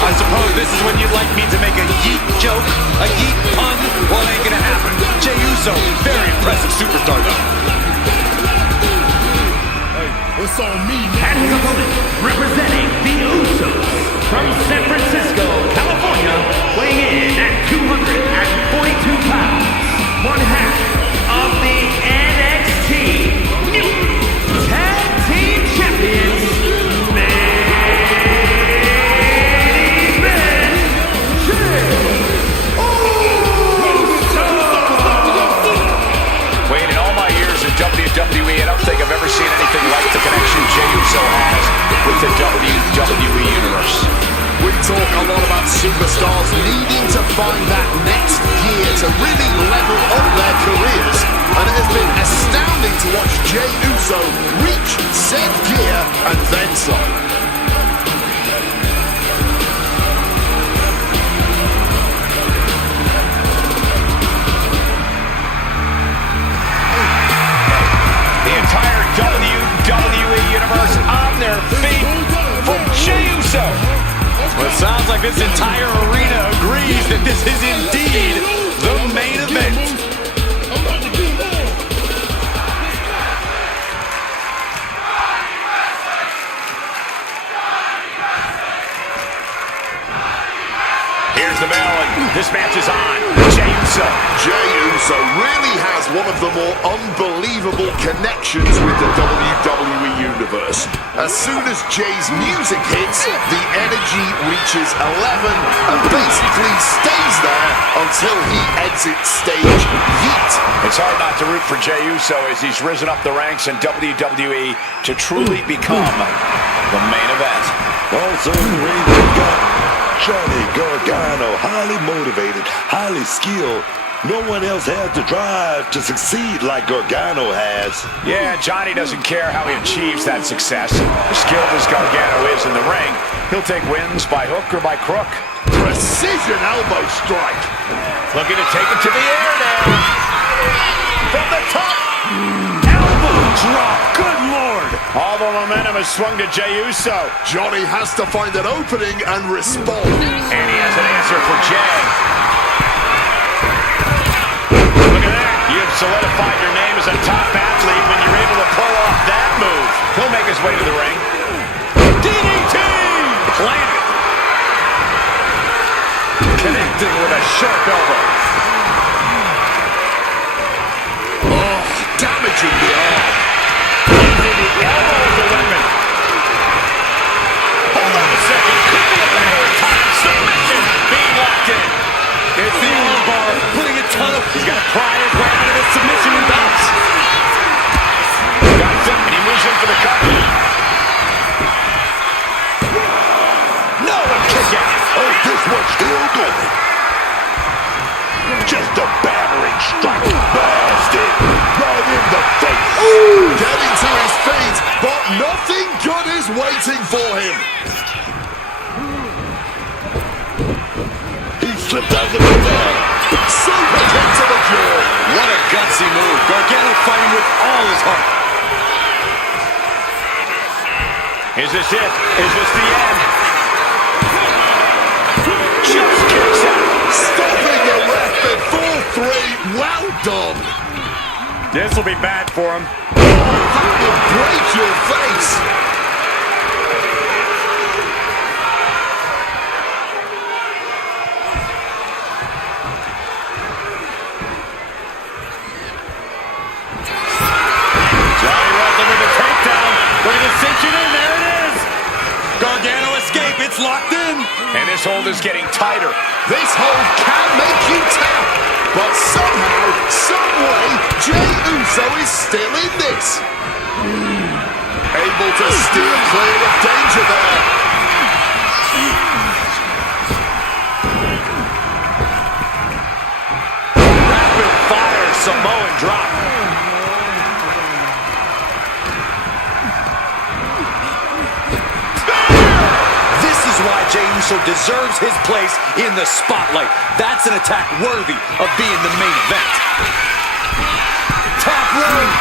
I suppose this is when you'd like me to make a yeet joke, a yeet pun. Well, it ain't gonna happen. Jey Uso, very impressive superstar though. It's on me now. And his opponent, representing the Usos from San Francisco, California, weighing in at 242 pounds, one half of the NXT New Tag Team Champions, WWE, I don't think I've ever seen anything like the connection Jey Uso has with the WWE Universe. We talk a lot about superstars needing to find that next gear to really level up their careers. And it has been astounding to watch Jey Uso reach said gear and then some. WWE Universe on their feet for Jey Uso. Well, it sounds like this entire arena agrees that this is indeed the main event. Here's the bell, and this match is on. Jey Uso. Jey Uso really has one of the more unbelievable connections with the WWE Universe. As soon as Jey's music hits, the energy reaches 11 and basically stays there until he exits stage yeet. It's hard not to root for Jey Uso as he's risen up the ranks in WWE to truly become the main event. Also in the ring, we've got Johnny Gargano, highly motivated, highly skilled. No one else has the drive to succeed like Gargano has. Yeah, Johnny doesn't care how he achieves that success. As skilled as Gargano is in the ring, he'll take wins by hook or by crook. Precision elbow strike. Looking to take it to the air now. From the top. Elbow drop. Good Lord. All the momentum has swung to Jey Uso. Johnny has to find an opening and respond. And he has an answer for Jey. Look at that. You've solidified your name as a top athlete when you're able to pull off that move. He'll make his way to the ring. DDT! Planted. Connecting with a sharp elbow. Oh, damaging the arm. Using the elbow as a weapon. Hold on a second. Could be a time submission being locked in. It's the armbar, putting a ton of... He's got to pry his way out of this submission and bounce. Got it, and he moves in for the cover. No, a kick out. Oh, this one's still going. Just a battering strike. Blasted right in the face. Ooh, getting to his feet, but nothing good is waiting for him. He slipped out of the middle. Super kick to the jaw. What a gutsy move. Gargano fighting with all his heart. Is this it? Is this the end? Just kicks out. Stopping the ref before 3. Well done. This will be bad for him. That will break your face. Johnny Russell with the takedown. Look at the cinching in. There it is. Gargano escape. It's locked in. And this hold is getting tighter. This hold can make you tap, but somehow, some way, Jey Uso is still in this. Able to steer clear of danger there. Rapid fire Samoan drop. Why Jey Uso deserves his place in the spotlight. That's an attack worthy of being the main event. Top rope.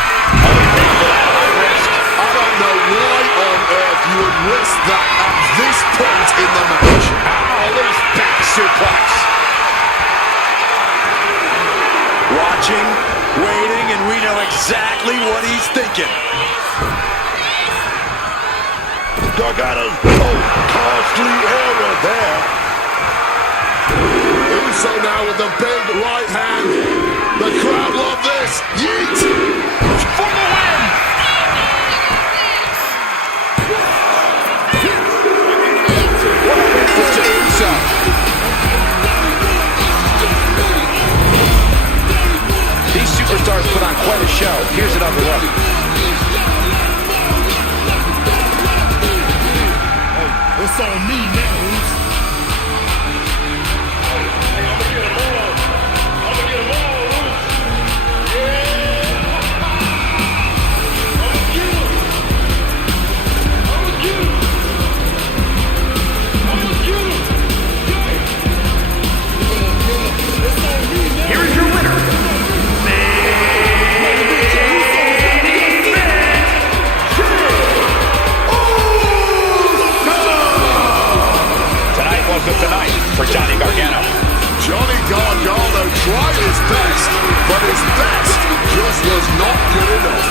I don't know why on earth you would risk that at this point in the match. Oh, loose back suplex. Watching, waiting, and we know exactly what he's thinking. Gargano's costly error there. Uso now with the big right hand. The crowd love this. Yeet! For the win! What a win for Jey Uso. These superstars put on quite a show. Here's another look. It's on me now. I'ma get them all. I'ma get them all, Roots. Yeah. I'ma get them. I'ma get them. I'ma get them. Yeah. It's on me now. Here is your winner. Tonight for Johnny Gargano. Johnny Gargano tried his best, but his best just was not good enough.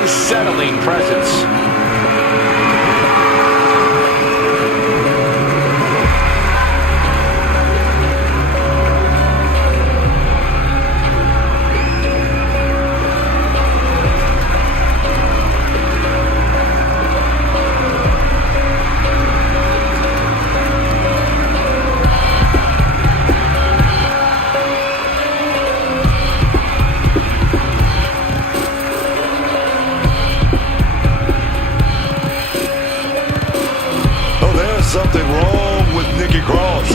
unsettling presence. Something wrong with Nikki Cross.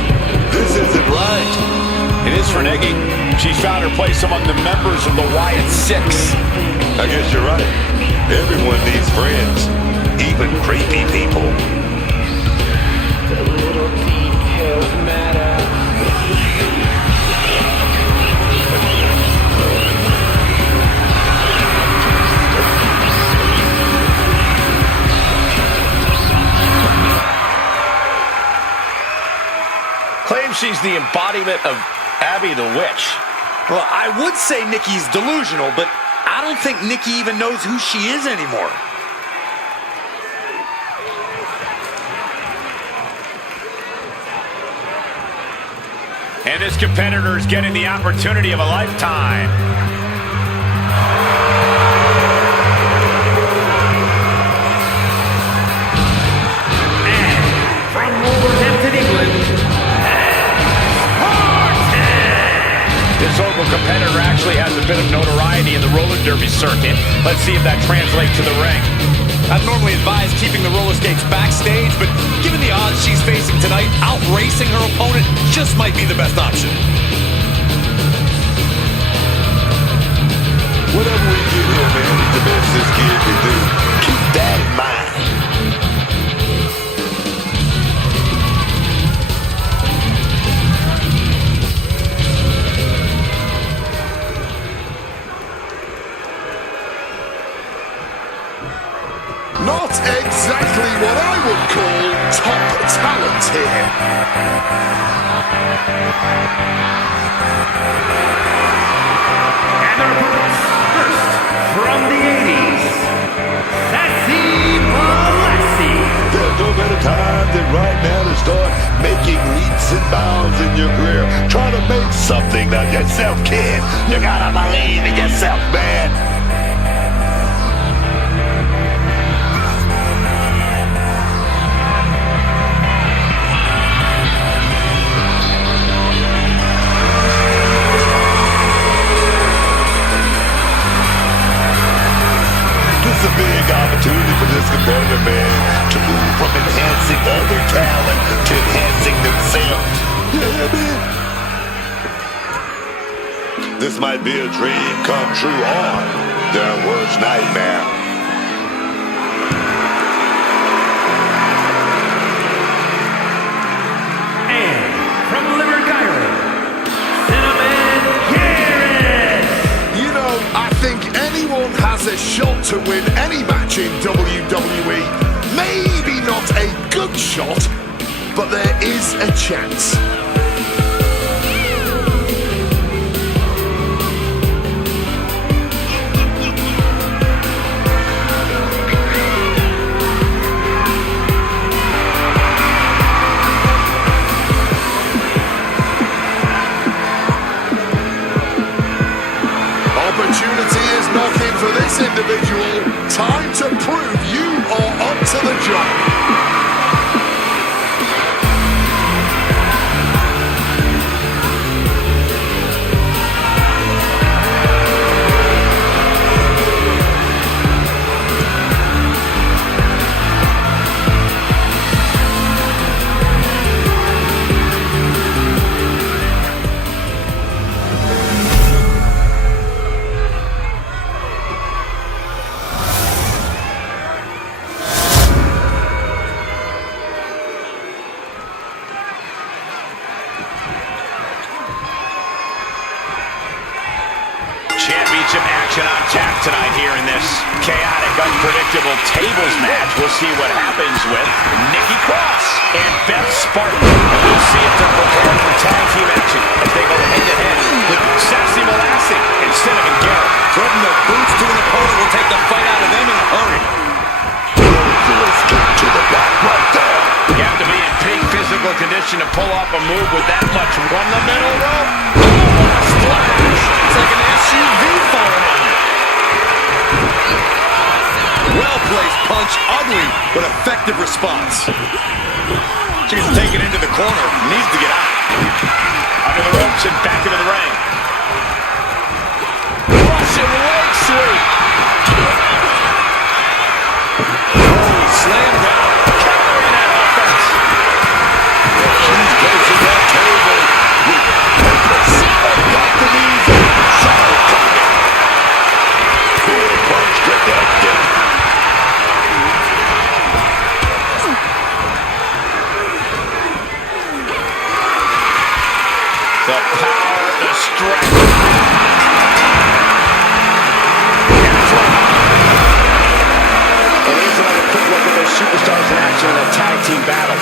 This isn't right. It is for Nikki. She's found her place among the members of the Wyatt Six. I guess you're right. Everyone needs friends, even creepy people. The little details matter. Claims she's the embodiment of Abby the Witch. Well, I would say Nikki's delusional, but I don't think Nikki even knows who she is anymore. And this competitor is getting the opportunity of a lifetime. And from Wolverhampton, England, This local competitor actually has a bit of notoriety in the roller derby circuit. Let's see if that translates to the ring. I'd normally advise keeping the roller skates backstage, but given the odds she's facing tonight, outracing her opponent just might be the best option. Whatever we do here, man, is the best this kid can do. Keep that in mind. Not exactly what I would call top talent here. and their opponents, first from the 80s, Sassy Malassi. There's no better time than right now to start making leaps and bounds in your career. Try to make something of yourself, kid. You gotta believe in yourself, man. A big opportunity for this competitor, man, to move from enhancing other talent to enhancing themselves. Yeah, man. This might be a dream come true or their worst nightmare. And from Limerick, Ireland, Cinnamon Garrett. You know, I think anyone has a shot to win any match in WWE. Maybe not a good shot, but there is a chance. Opportunity is knocking for this individual. Time to prove you are up to the job. Championship action on tap tonight here in this chaotic, unpredictable tables match. We'll see what happens with Nikki Cross and Beth Spartan. And we'll see if they're prepared for tag team action as they go head-to-head with Sassy Malassi and Cinnamon Garrett. Putting the boots to an opponent will take the fight out of them position to pull off a move with that much from the middle rope. Oh, what a splash! It's like an SUV falling on you. Well-placed punch, ugly, but effective response. She's taken into the corner, needs to get out. Under the ropes and back into the ring. Russian leg sweep. Oh, slam down. Countering that offense. She's placing that table with purpose. Got the knees in. Solid coming. Big punch connected. The power, the strength. And here's another quick look at those superstars in action in a tag team battle.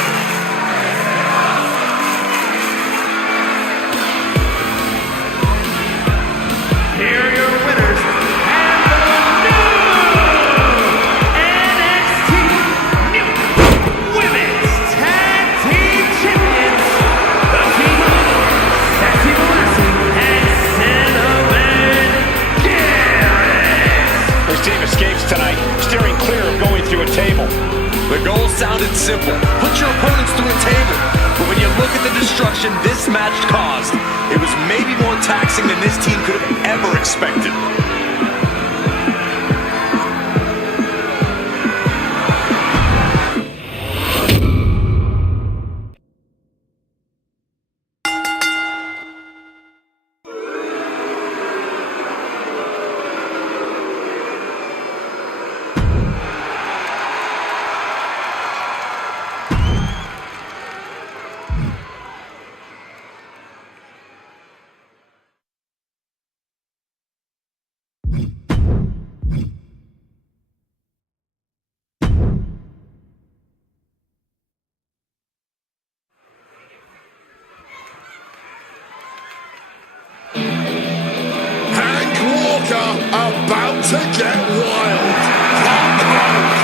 Here are your winners, and the new NXT New Women's Tag Team Champions, the team of Sexy Molasses and Cinnamon Garrett. This team escapes tonight, steering clear of going through a table. The goal sounded simple. Put your opponents through a table. But when you look at the destruction this match caused, it was maybe more taxing than this team could have ever expected. About to get wild. Honk, honk.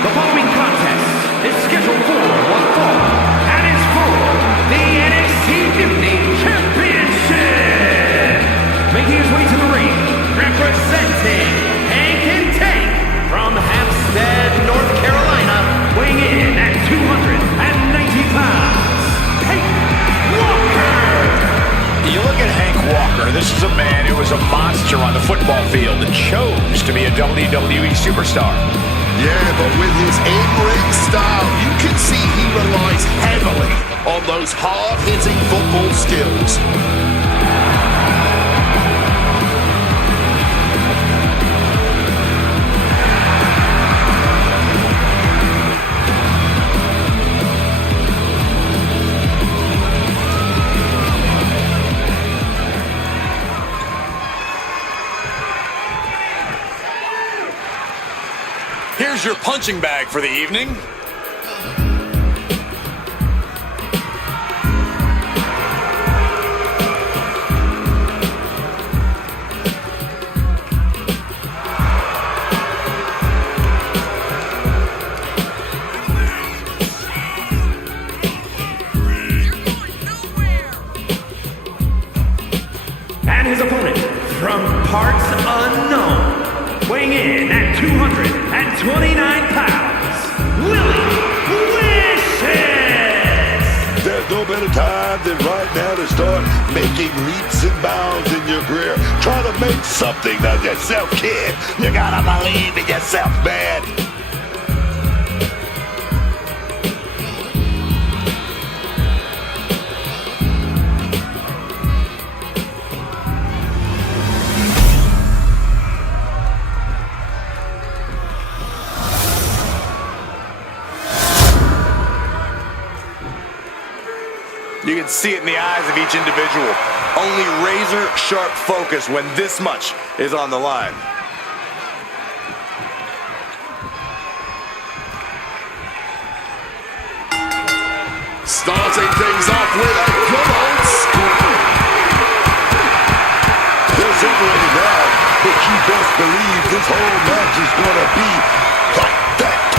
The following contest is scheduled for one fall and is for the NXT Mutiny Championship. Making his way to the ring, representing Hank and Tank from Hampstead, North Carolina, weighing in at 290 pounds, Hank Walker. You look at Hank Walker, this is a man who was a monster on the football field and chose to be a WWE superstar. Yeah, but with his in-ring style, you can see he relies heavily on those hard-hitting football skills. Here's your punching bag for the evening. And his opponent from parts unknown, weighing in at 229 pounds, Willie Wishes! There's no better time than right now to start making leaps and bounds in your career. Try to make something of yourself, kid. You gotta believe in yourself, man. You can see it in the eyes of each individual. Only razor-sharp focus when this much is on the line. Starting things off with a good old scream. They're separated now, but you best believe this whole match is gonna be like that.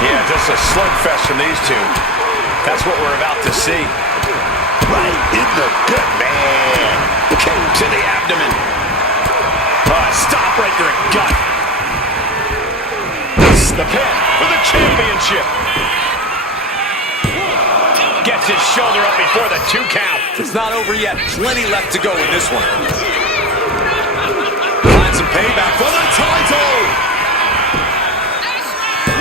Yeah, just a slugfest from these two. That's what we're about to see. Right in the gut, man. Kick to the abdomen. Stop right there in gut. The pin for the championship. Gets his shoulder up before the 2 count. It's not over yet. Plenty left to go in this one. Find some payback for the title.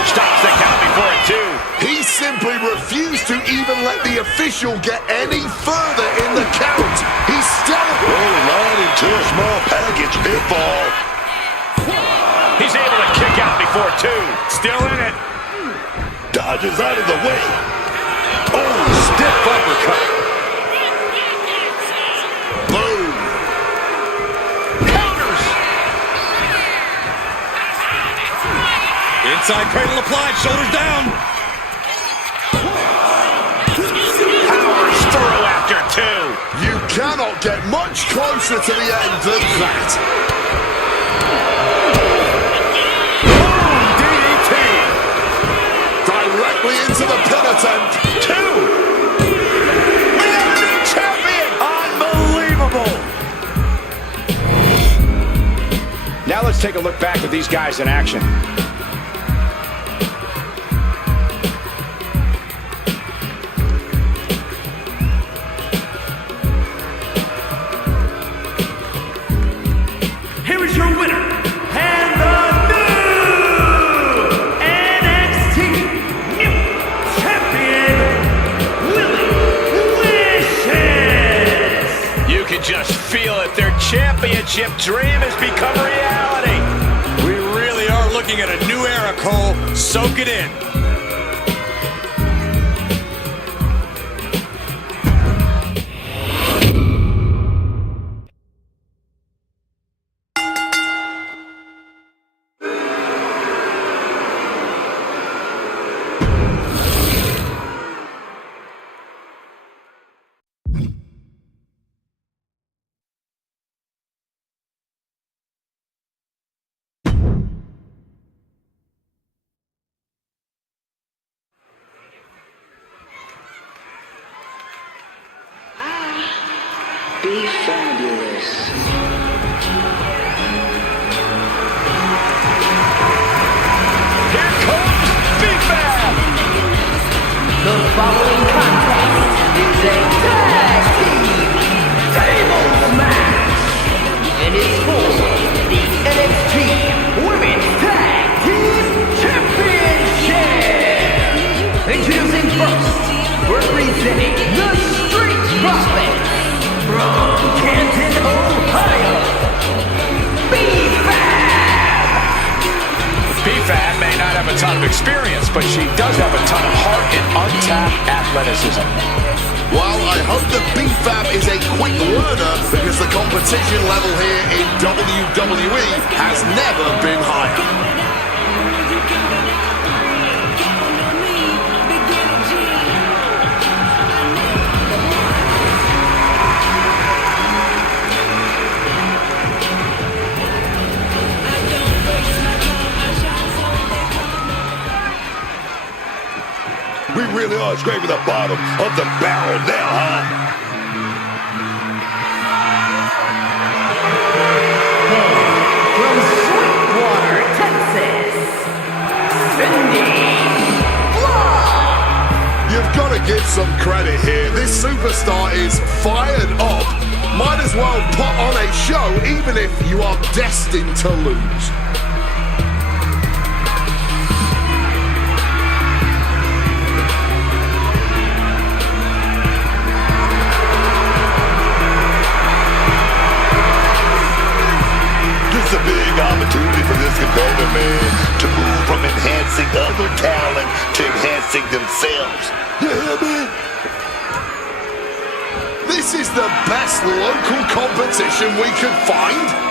Stops the count before a 2. He simply refused to even let the official get any further in the count. He's still rolling right into a small package pinfall. He's able to kick out before 2. Still in it. Dodges out of the way. Oh, stiff uppercut. boom. Counters. Inside cradle applied, shoulders down. Powers through after 2. You cannot get much closer to the end than that. Directly into the pin attempt. 2. We have a new champion. Unbelievable. Now let's take a look back at these guys in action. Here is your winner, and the new NXT New Champion, Willie Wishes. You can just feel it. Their championship dream has become reality. We really are looking at a new era, Cole. Soak it in. Be fabulous. Here comes B-Fab. The following contest is a tag team table match and is for the NXT Women's Tag Team Championship. Introducing first, representing the Street Profits from Canton, Ohio, B-Fab. B-Fab may not have a ton of experience, but she does have a ton of heart and untapped athleticism. Well, I hope that B-Fab is a quick learner because the competition level here in WWE has never been higher. We really are scraping the bottom of the barrel now, huh? From Sweetwater, Texas, Cindy Flaw. You've got to give some credit here. This superstar is fired up. Might as well put on a show even if you are destined to lose. It's a big opportunity for this competitor, man, to move from enhancing other talent to enhancing themselves. You hear me? This is the best local competition we could find.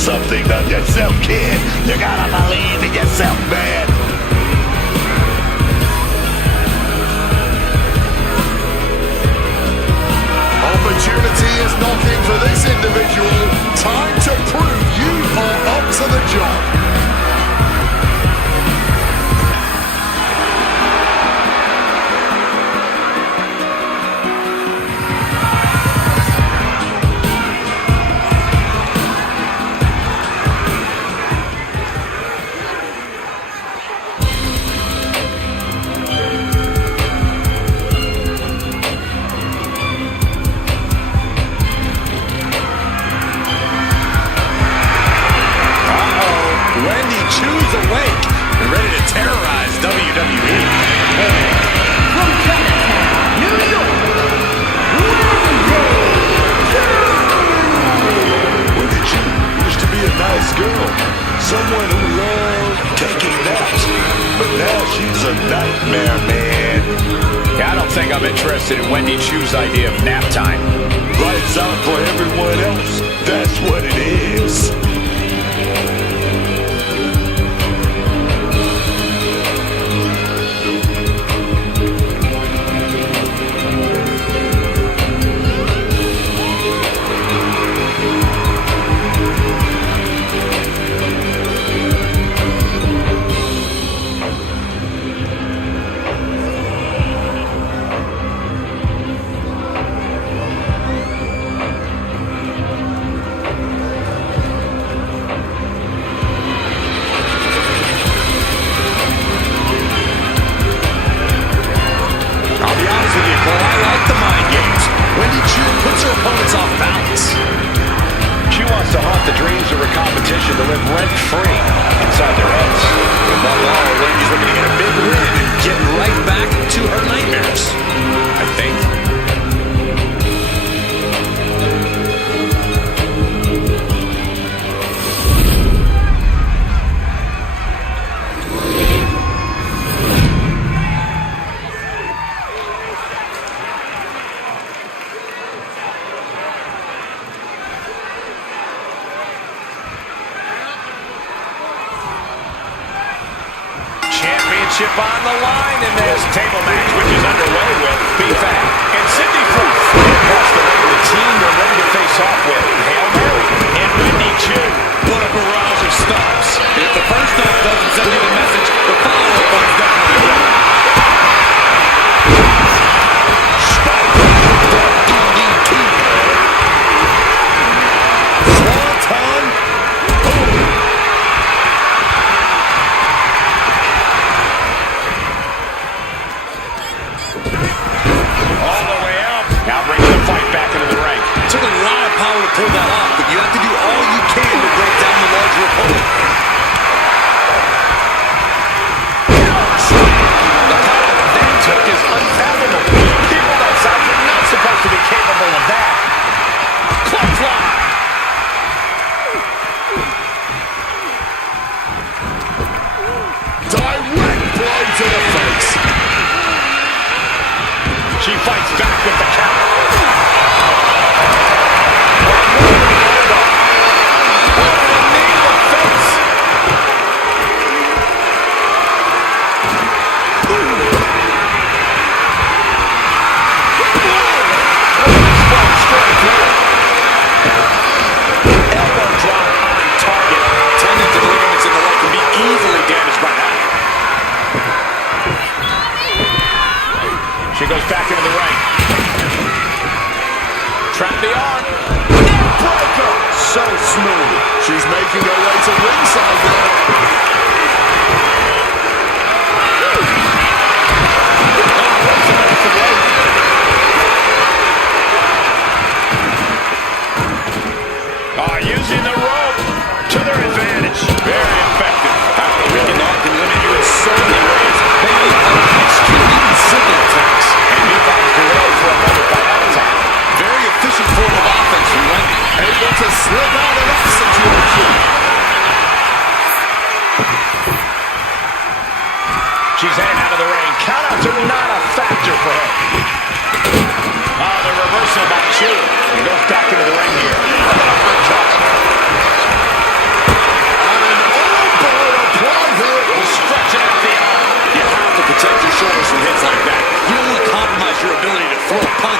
something of yourself, kid. You gotta believe in yourself, man. Opportunity is knocking for this individual. Time to prove you are up to the job. Awake and ready to terrorize WWE. From Chinatown, New York, Wendy Chu used to be a nice girl, someone who loved taking naps, but now she's a nightmare, man. Yeah, I don't think I'm interested in Wendy Chu's idea of nap time. Lights out for everyone else, that's what it is. The dreams of her competition to live rent-free inside their heads. Above all, Wendy's looking to get a big win and get right back to her nightmares, I think. On the line in this table match, which is underway with B-Fat and Cindy Frost. Across the ring, the team they're ready to face off with Hail Mary and Wendy Chu. What a barrage of stops. If the first stop doesn't send you the message, the follow-up one's definitely will. Pull that off, but you have to do all you can to break down the larger opponent. The power they took is unfathomable. People that size are not supposed to be capable of that. Clothesline. Direct blow to the face. She fights back with the counter. She goes back into the ring. Trap the arm. Neck breaker. So smooth. She's making her way to ringside now. Using the rope to their advantage. Very effective. After the wicked arm can limit you in so many ways, they execute even simple attacks. And he finds the way for another bite attack. Very efficient form of offense from Wendy. Able to slip out of that situation. She's heading out of the ring. Countouts are not a factor for her. The reversal by Chu. He goes back into the ring here.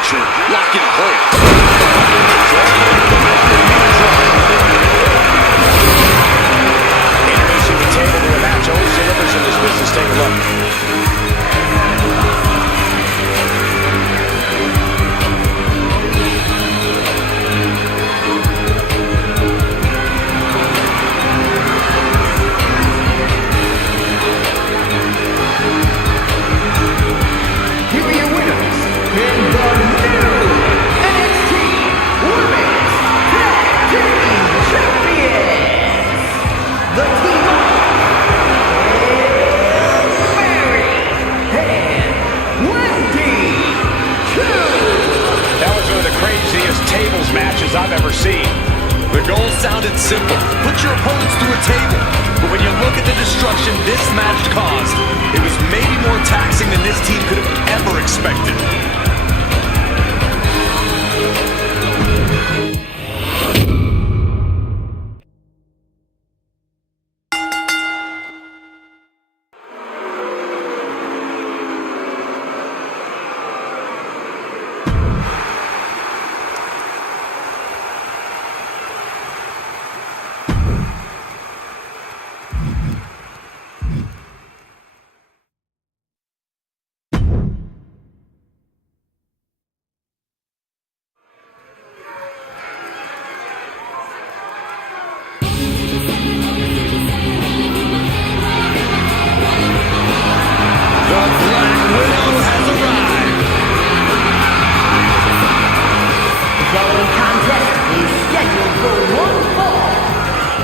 signature locking hold. Introducing the table to a match always delivers in this business. Take a look. Here are your winners in the new NXT Women's Tag Team Champions, the team of Mary and Wendy Chu. That was one of the craziest tables matches I've ever seen. The goal sounded simple. Put your opponents through a table. But when you look at the destruction this match caused, it was maybe more taxing than this team could have ever expected.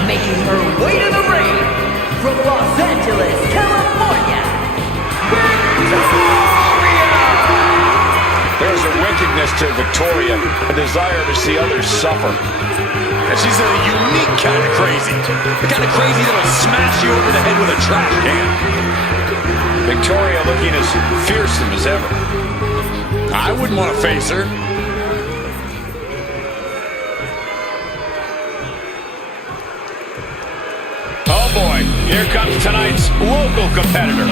Making her way to the ring from Los Angeles, California, Victoria! There's a wickedness to Victoria, a desire to see others suffer. And she's a unique kind of crazy. The kind of crazy that'll smash you over the head with a trash can. Victoria looking as fearsome as ever. I wouldn't want to face her. Oh boy, here comes tonight's local competitor.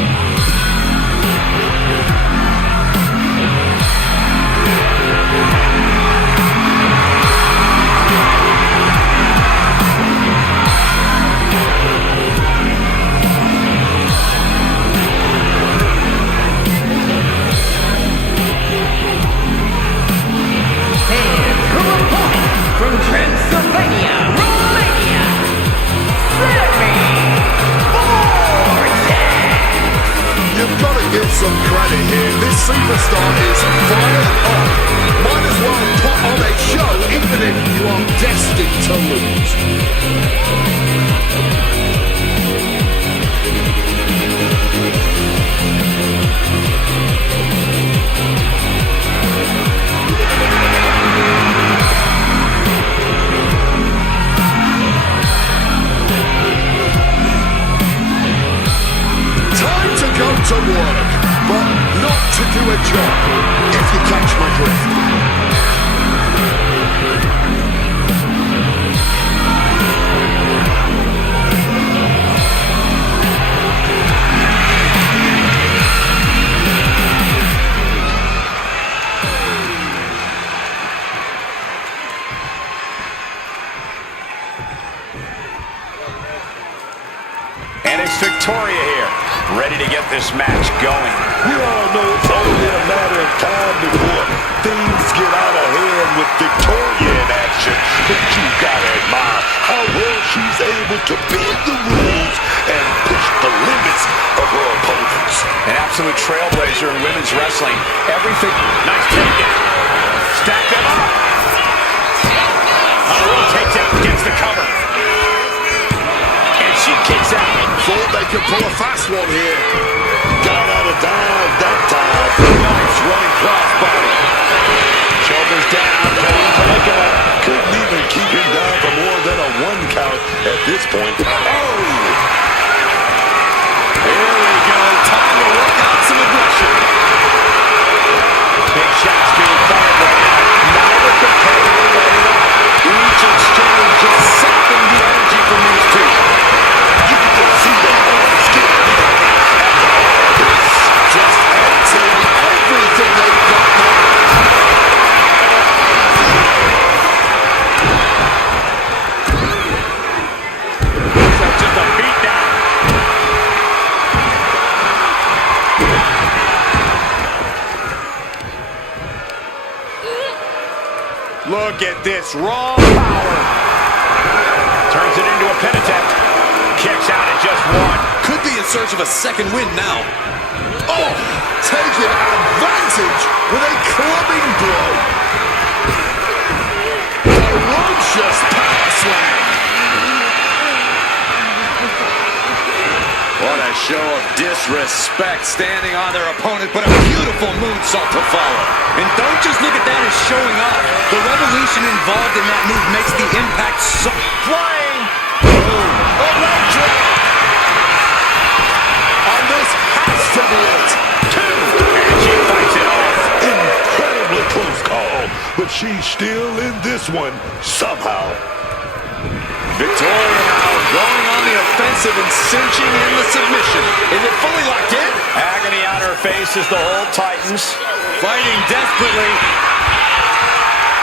And her opponent from Transylvania, Romania, You've got to give some credit here. This superstar is fired up. Might as well put on a show, even if you are destined to lose. Time to go to work, but not to do a job, if you catch my drift. And it's Victoria here, ready to get this match going. We all know it's only a matter of time before things get out of hand with Victoria in action. But you gotta admire how well she's able to bend the rules and push the limits of her opponents. An absolute trailblazer in women's wrestling. Everything. Nice takedown. Stack them up. On a roll takedown against the cover. And she kicks out. Thought they could pull a fast one here. Got out of dive that time. Nice running crossbody. Shoulders down. Couldn't even keep him down for more than a 1 count at this point. Oh! Here we go. Time to work out some aggression. Big shots being fired right now. Never competitive right at all. Each exchange just sapping the energy from these two. You can just see that on the skin. This just adds in everything they've got now. look at this raw power. Turns it into a pin attempt. Kicks out at just one. Could be in search of a second win now. Oh, taking advantage with a clubbing blow. Ferocious power slam. What a show of disrespect standing on their opponent, but a beautiful moonsault to follow. And don't just look at that as showing off. The revolution involved in that move makes the impact so... Flying. A leg drop. And this has to be it. Two. And she fights it off. Incredibly close call, but she's still in this one somehow. Victoria now going on the offensive and cinching in the submission. Is it fully locked in? Agony on her face as the whole tightens. Fighting desperately.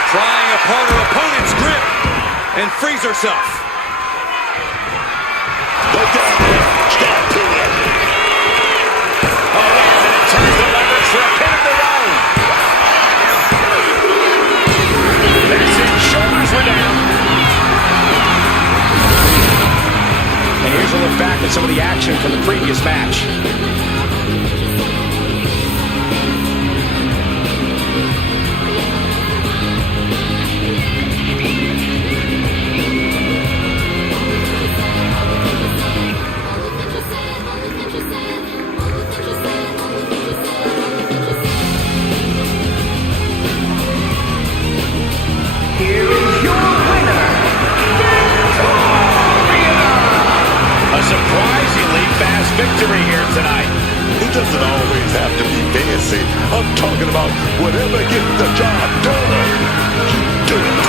Prying apart her opponent's grip and frees herself. But down there, stop pulling. Oh, wait a minute. Turns the leverage for a pin of their own. That's it. Shoulders were down. And here's a look back at some of the action from the previous match. Here is your winner, A surprisingly fast victory here tonight. It doesn't always have to be fancy. I'm talking about whatever gets the job done. You do it.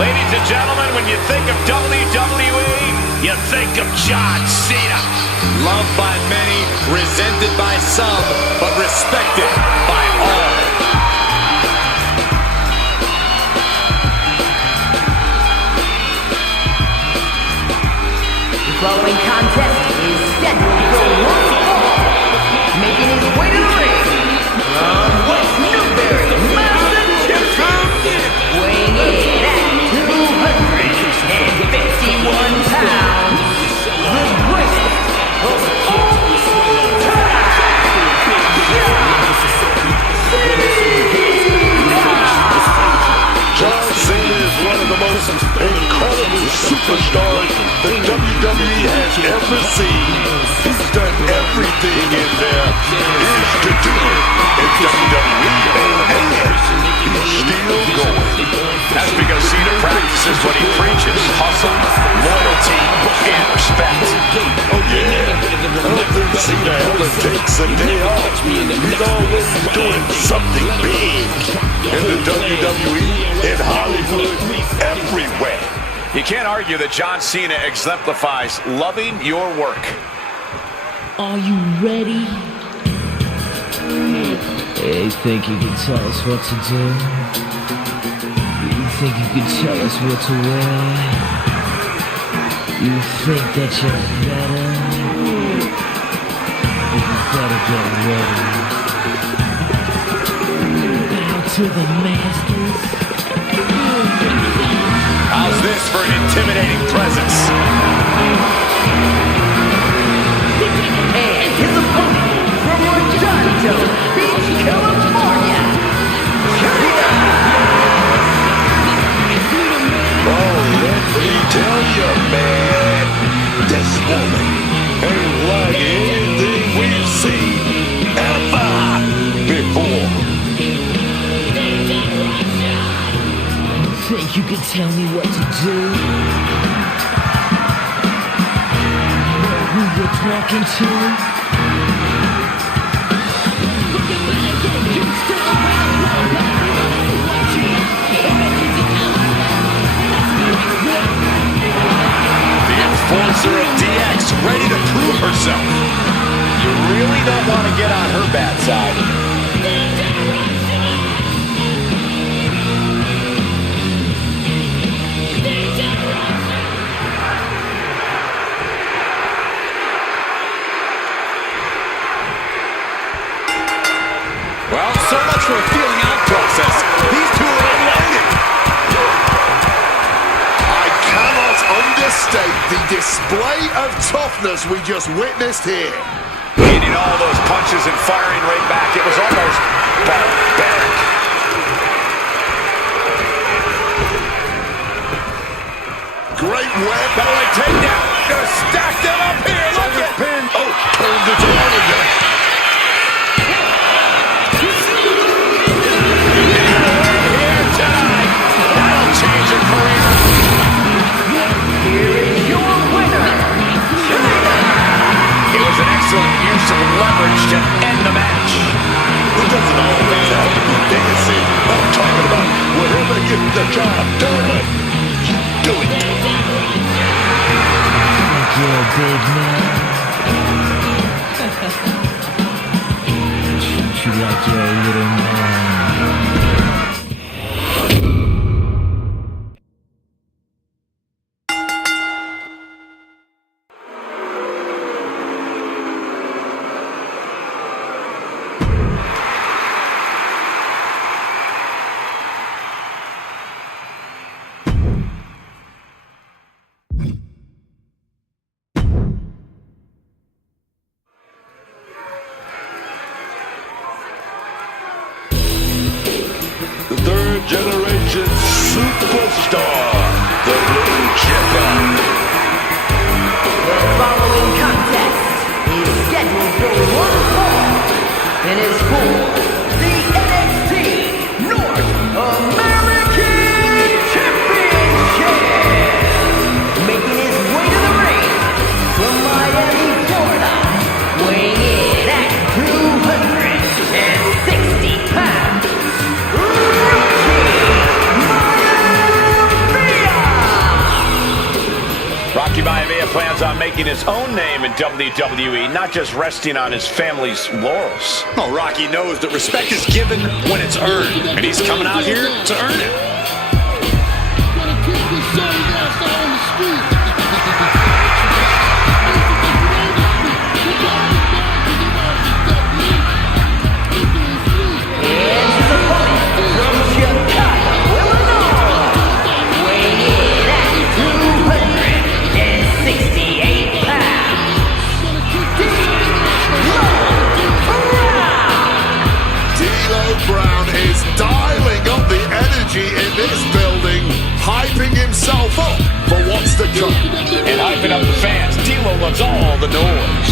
Ladies and gentlemen, when you think of WWE, you think of John Cena. Loved by many, resented by some, but respected by all. The following contest is scheduled for one fall. Making his way to the ring from West Newbury, Massachusetts, weighing in at 251 pounds, the greatest of all John Cena is one of the most incredible superstars the WWE has ever seen. He's done everything in there is to do it in WWE, and he's still going. That's because Cena practices what he preaches: hustle, loyalty, and respect. Oh yeah, I don't think Cena ever takes a day off. He's always doing something big in the WWE, in Hollywood, everywhere. You can't argue that John Cena exemplifies loving your work. Are you ready? Hey, think you can tell us what to do? You think you can tell us what to wear? You think that you're better? You better get ready. Bow to the masters. How's this for an intimidating presence? and his opponent from Redondo Beach, California, Oh, let me tell you, man, this woman ain't like anything we've seen ever before. Think you can tell me what to do? We walking to. The enforcer of DX, ready to prove herself. You really don't want to get on her bad side. Well, so much for a feeling out process. These two are unloaded. I cannot understate the display of toughness we just witnessed here. Hitting all those punches and firing right back. It was almost barbaric. Great web. Belly takedown. Gonna stack them up here. Look at Pin. Oh, turns it around again. here tonight. That'll change your career. Here is your winner, It was an excellent use of leverage to end the match. It doesn't always have to be dancing. I'm talking about whatever gets the job done. You do it. Like you're a big man. Treat you like you're a little man. The third generation superstar, the Blue Chipper. The following contest is scheduled for one fall and is for the NXT North American Championship. Making his way to the ring from Miami, Florida, weighing in at 260 pounds. Rocky Maivia plans on making his own name in WWE, not just resting on his family's laurels. Oh, Rocky knows that respect is given when it's earned, and he's coming out here to earn it. And his opponent from Chicago, Illinois, weighing in at 268 pounds. D'Lo Brown is dialing up the energy in this building, hyping himself up for what's to come. And hyping up the fans. D'Lo loves all the noise.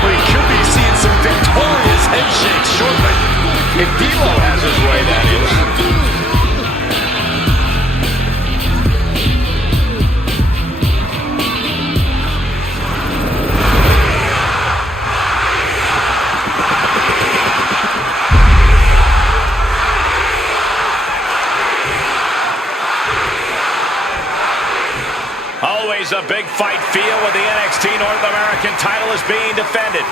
We could be seeing some victorious head shakes shortly. If D'Lo has his way, that is. Always a big fight feel when the NXT North American title is being defended.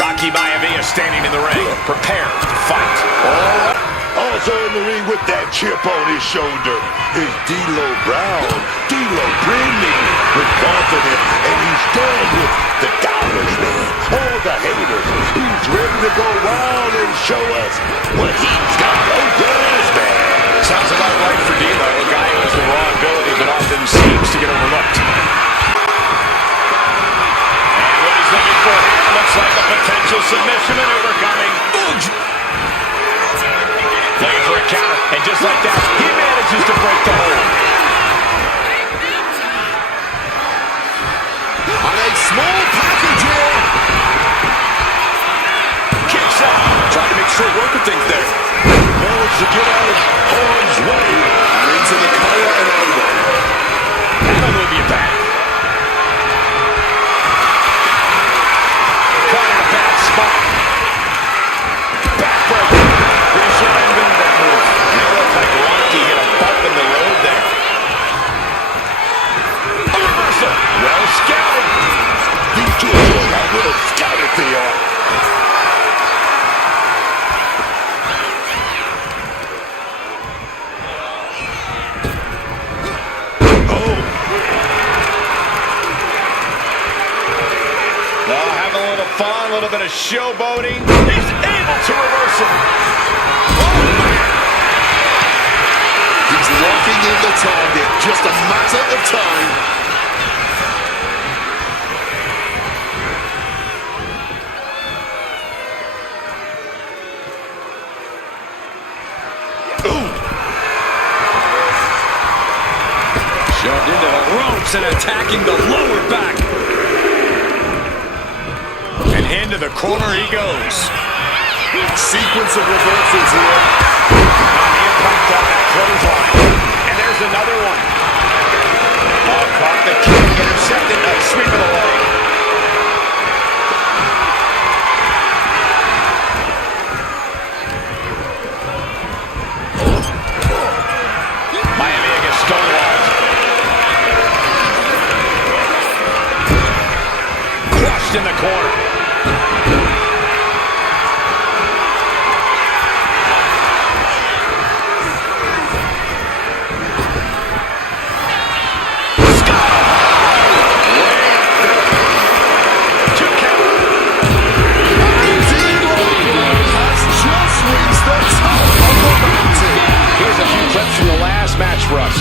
Rocky Maivia standing in the ring, prepared to fight. All right. Also in the ring with that chip on his shoulder is D'Lo Brown. D'Lo brimming with confidence, and he's done with the doubters, man. All the haters. He's ready to go wild and show us what he's got. Oh, yes, man. Sounds about right for D'Lo, a guy who has the raw ability but often seems to get overlooked. And what he's looking for here looks like a potential submission maneuver coming. Looking for a counter, and just like that, he manages to break the hold. to get out of harm's way. And into the collar and over. That'll move you back. Caught in a bad spot. Backbreaker. Pretty sure I invented that move. And it looked like Rocky hit a bump in the road there. A reversal. Well scouted. You do know how well scouted they are. Fun, a little bit of showboating. He's able to reverse him. Oh, man. He's locking in the target. Just a matter of time. Ooh. Shoved into the ropes and attacking the lower back. And into the corner he goes. Sequence of reversals here. He popped out that clothesline. And there's another one. Oh, caught the kick, intercepted. Nice sweep of the leg. Miami against stonewalled. Crushed in the corner. Here's a few clips from the last match for us.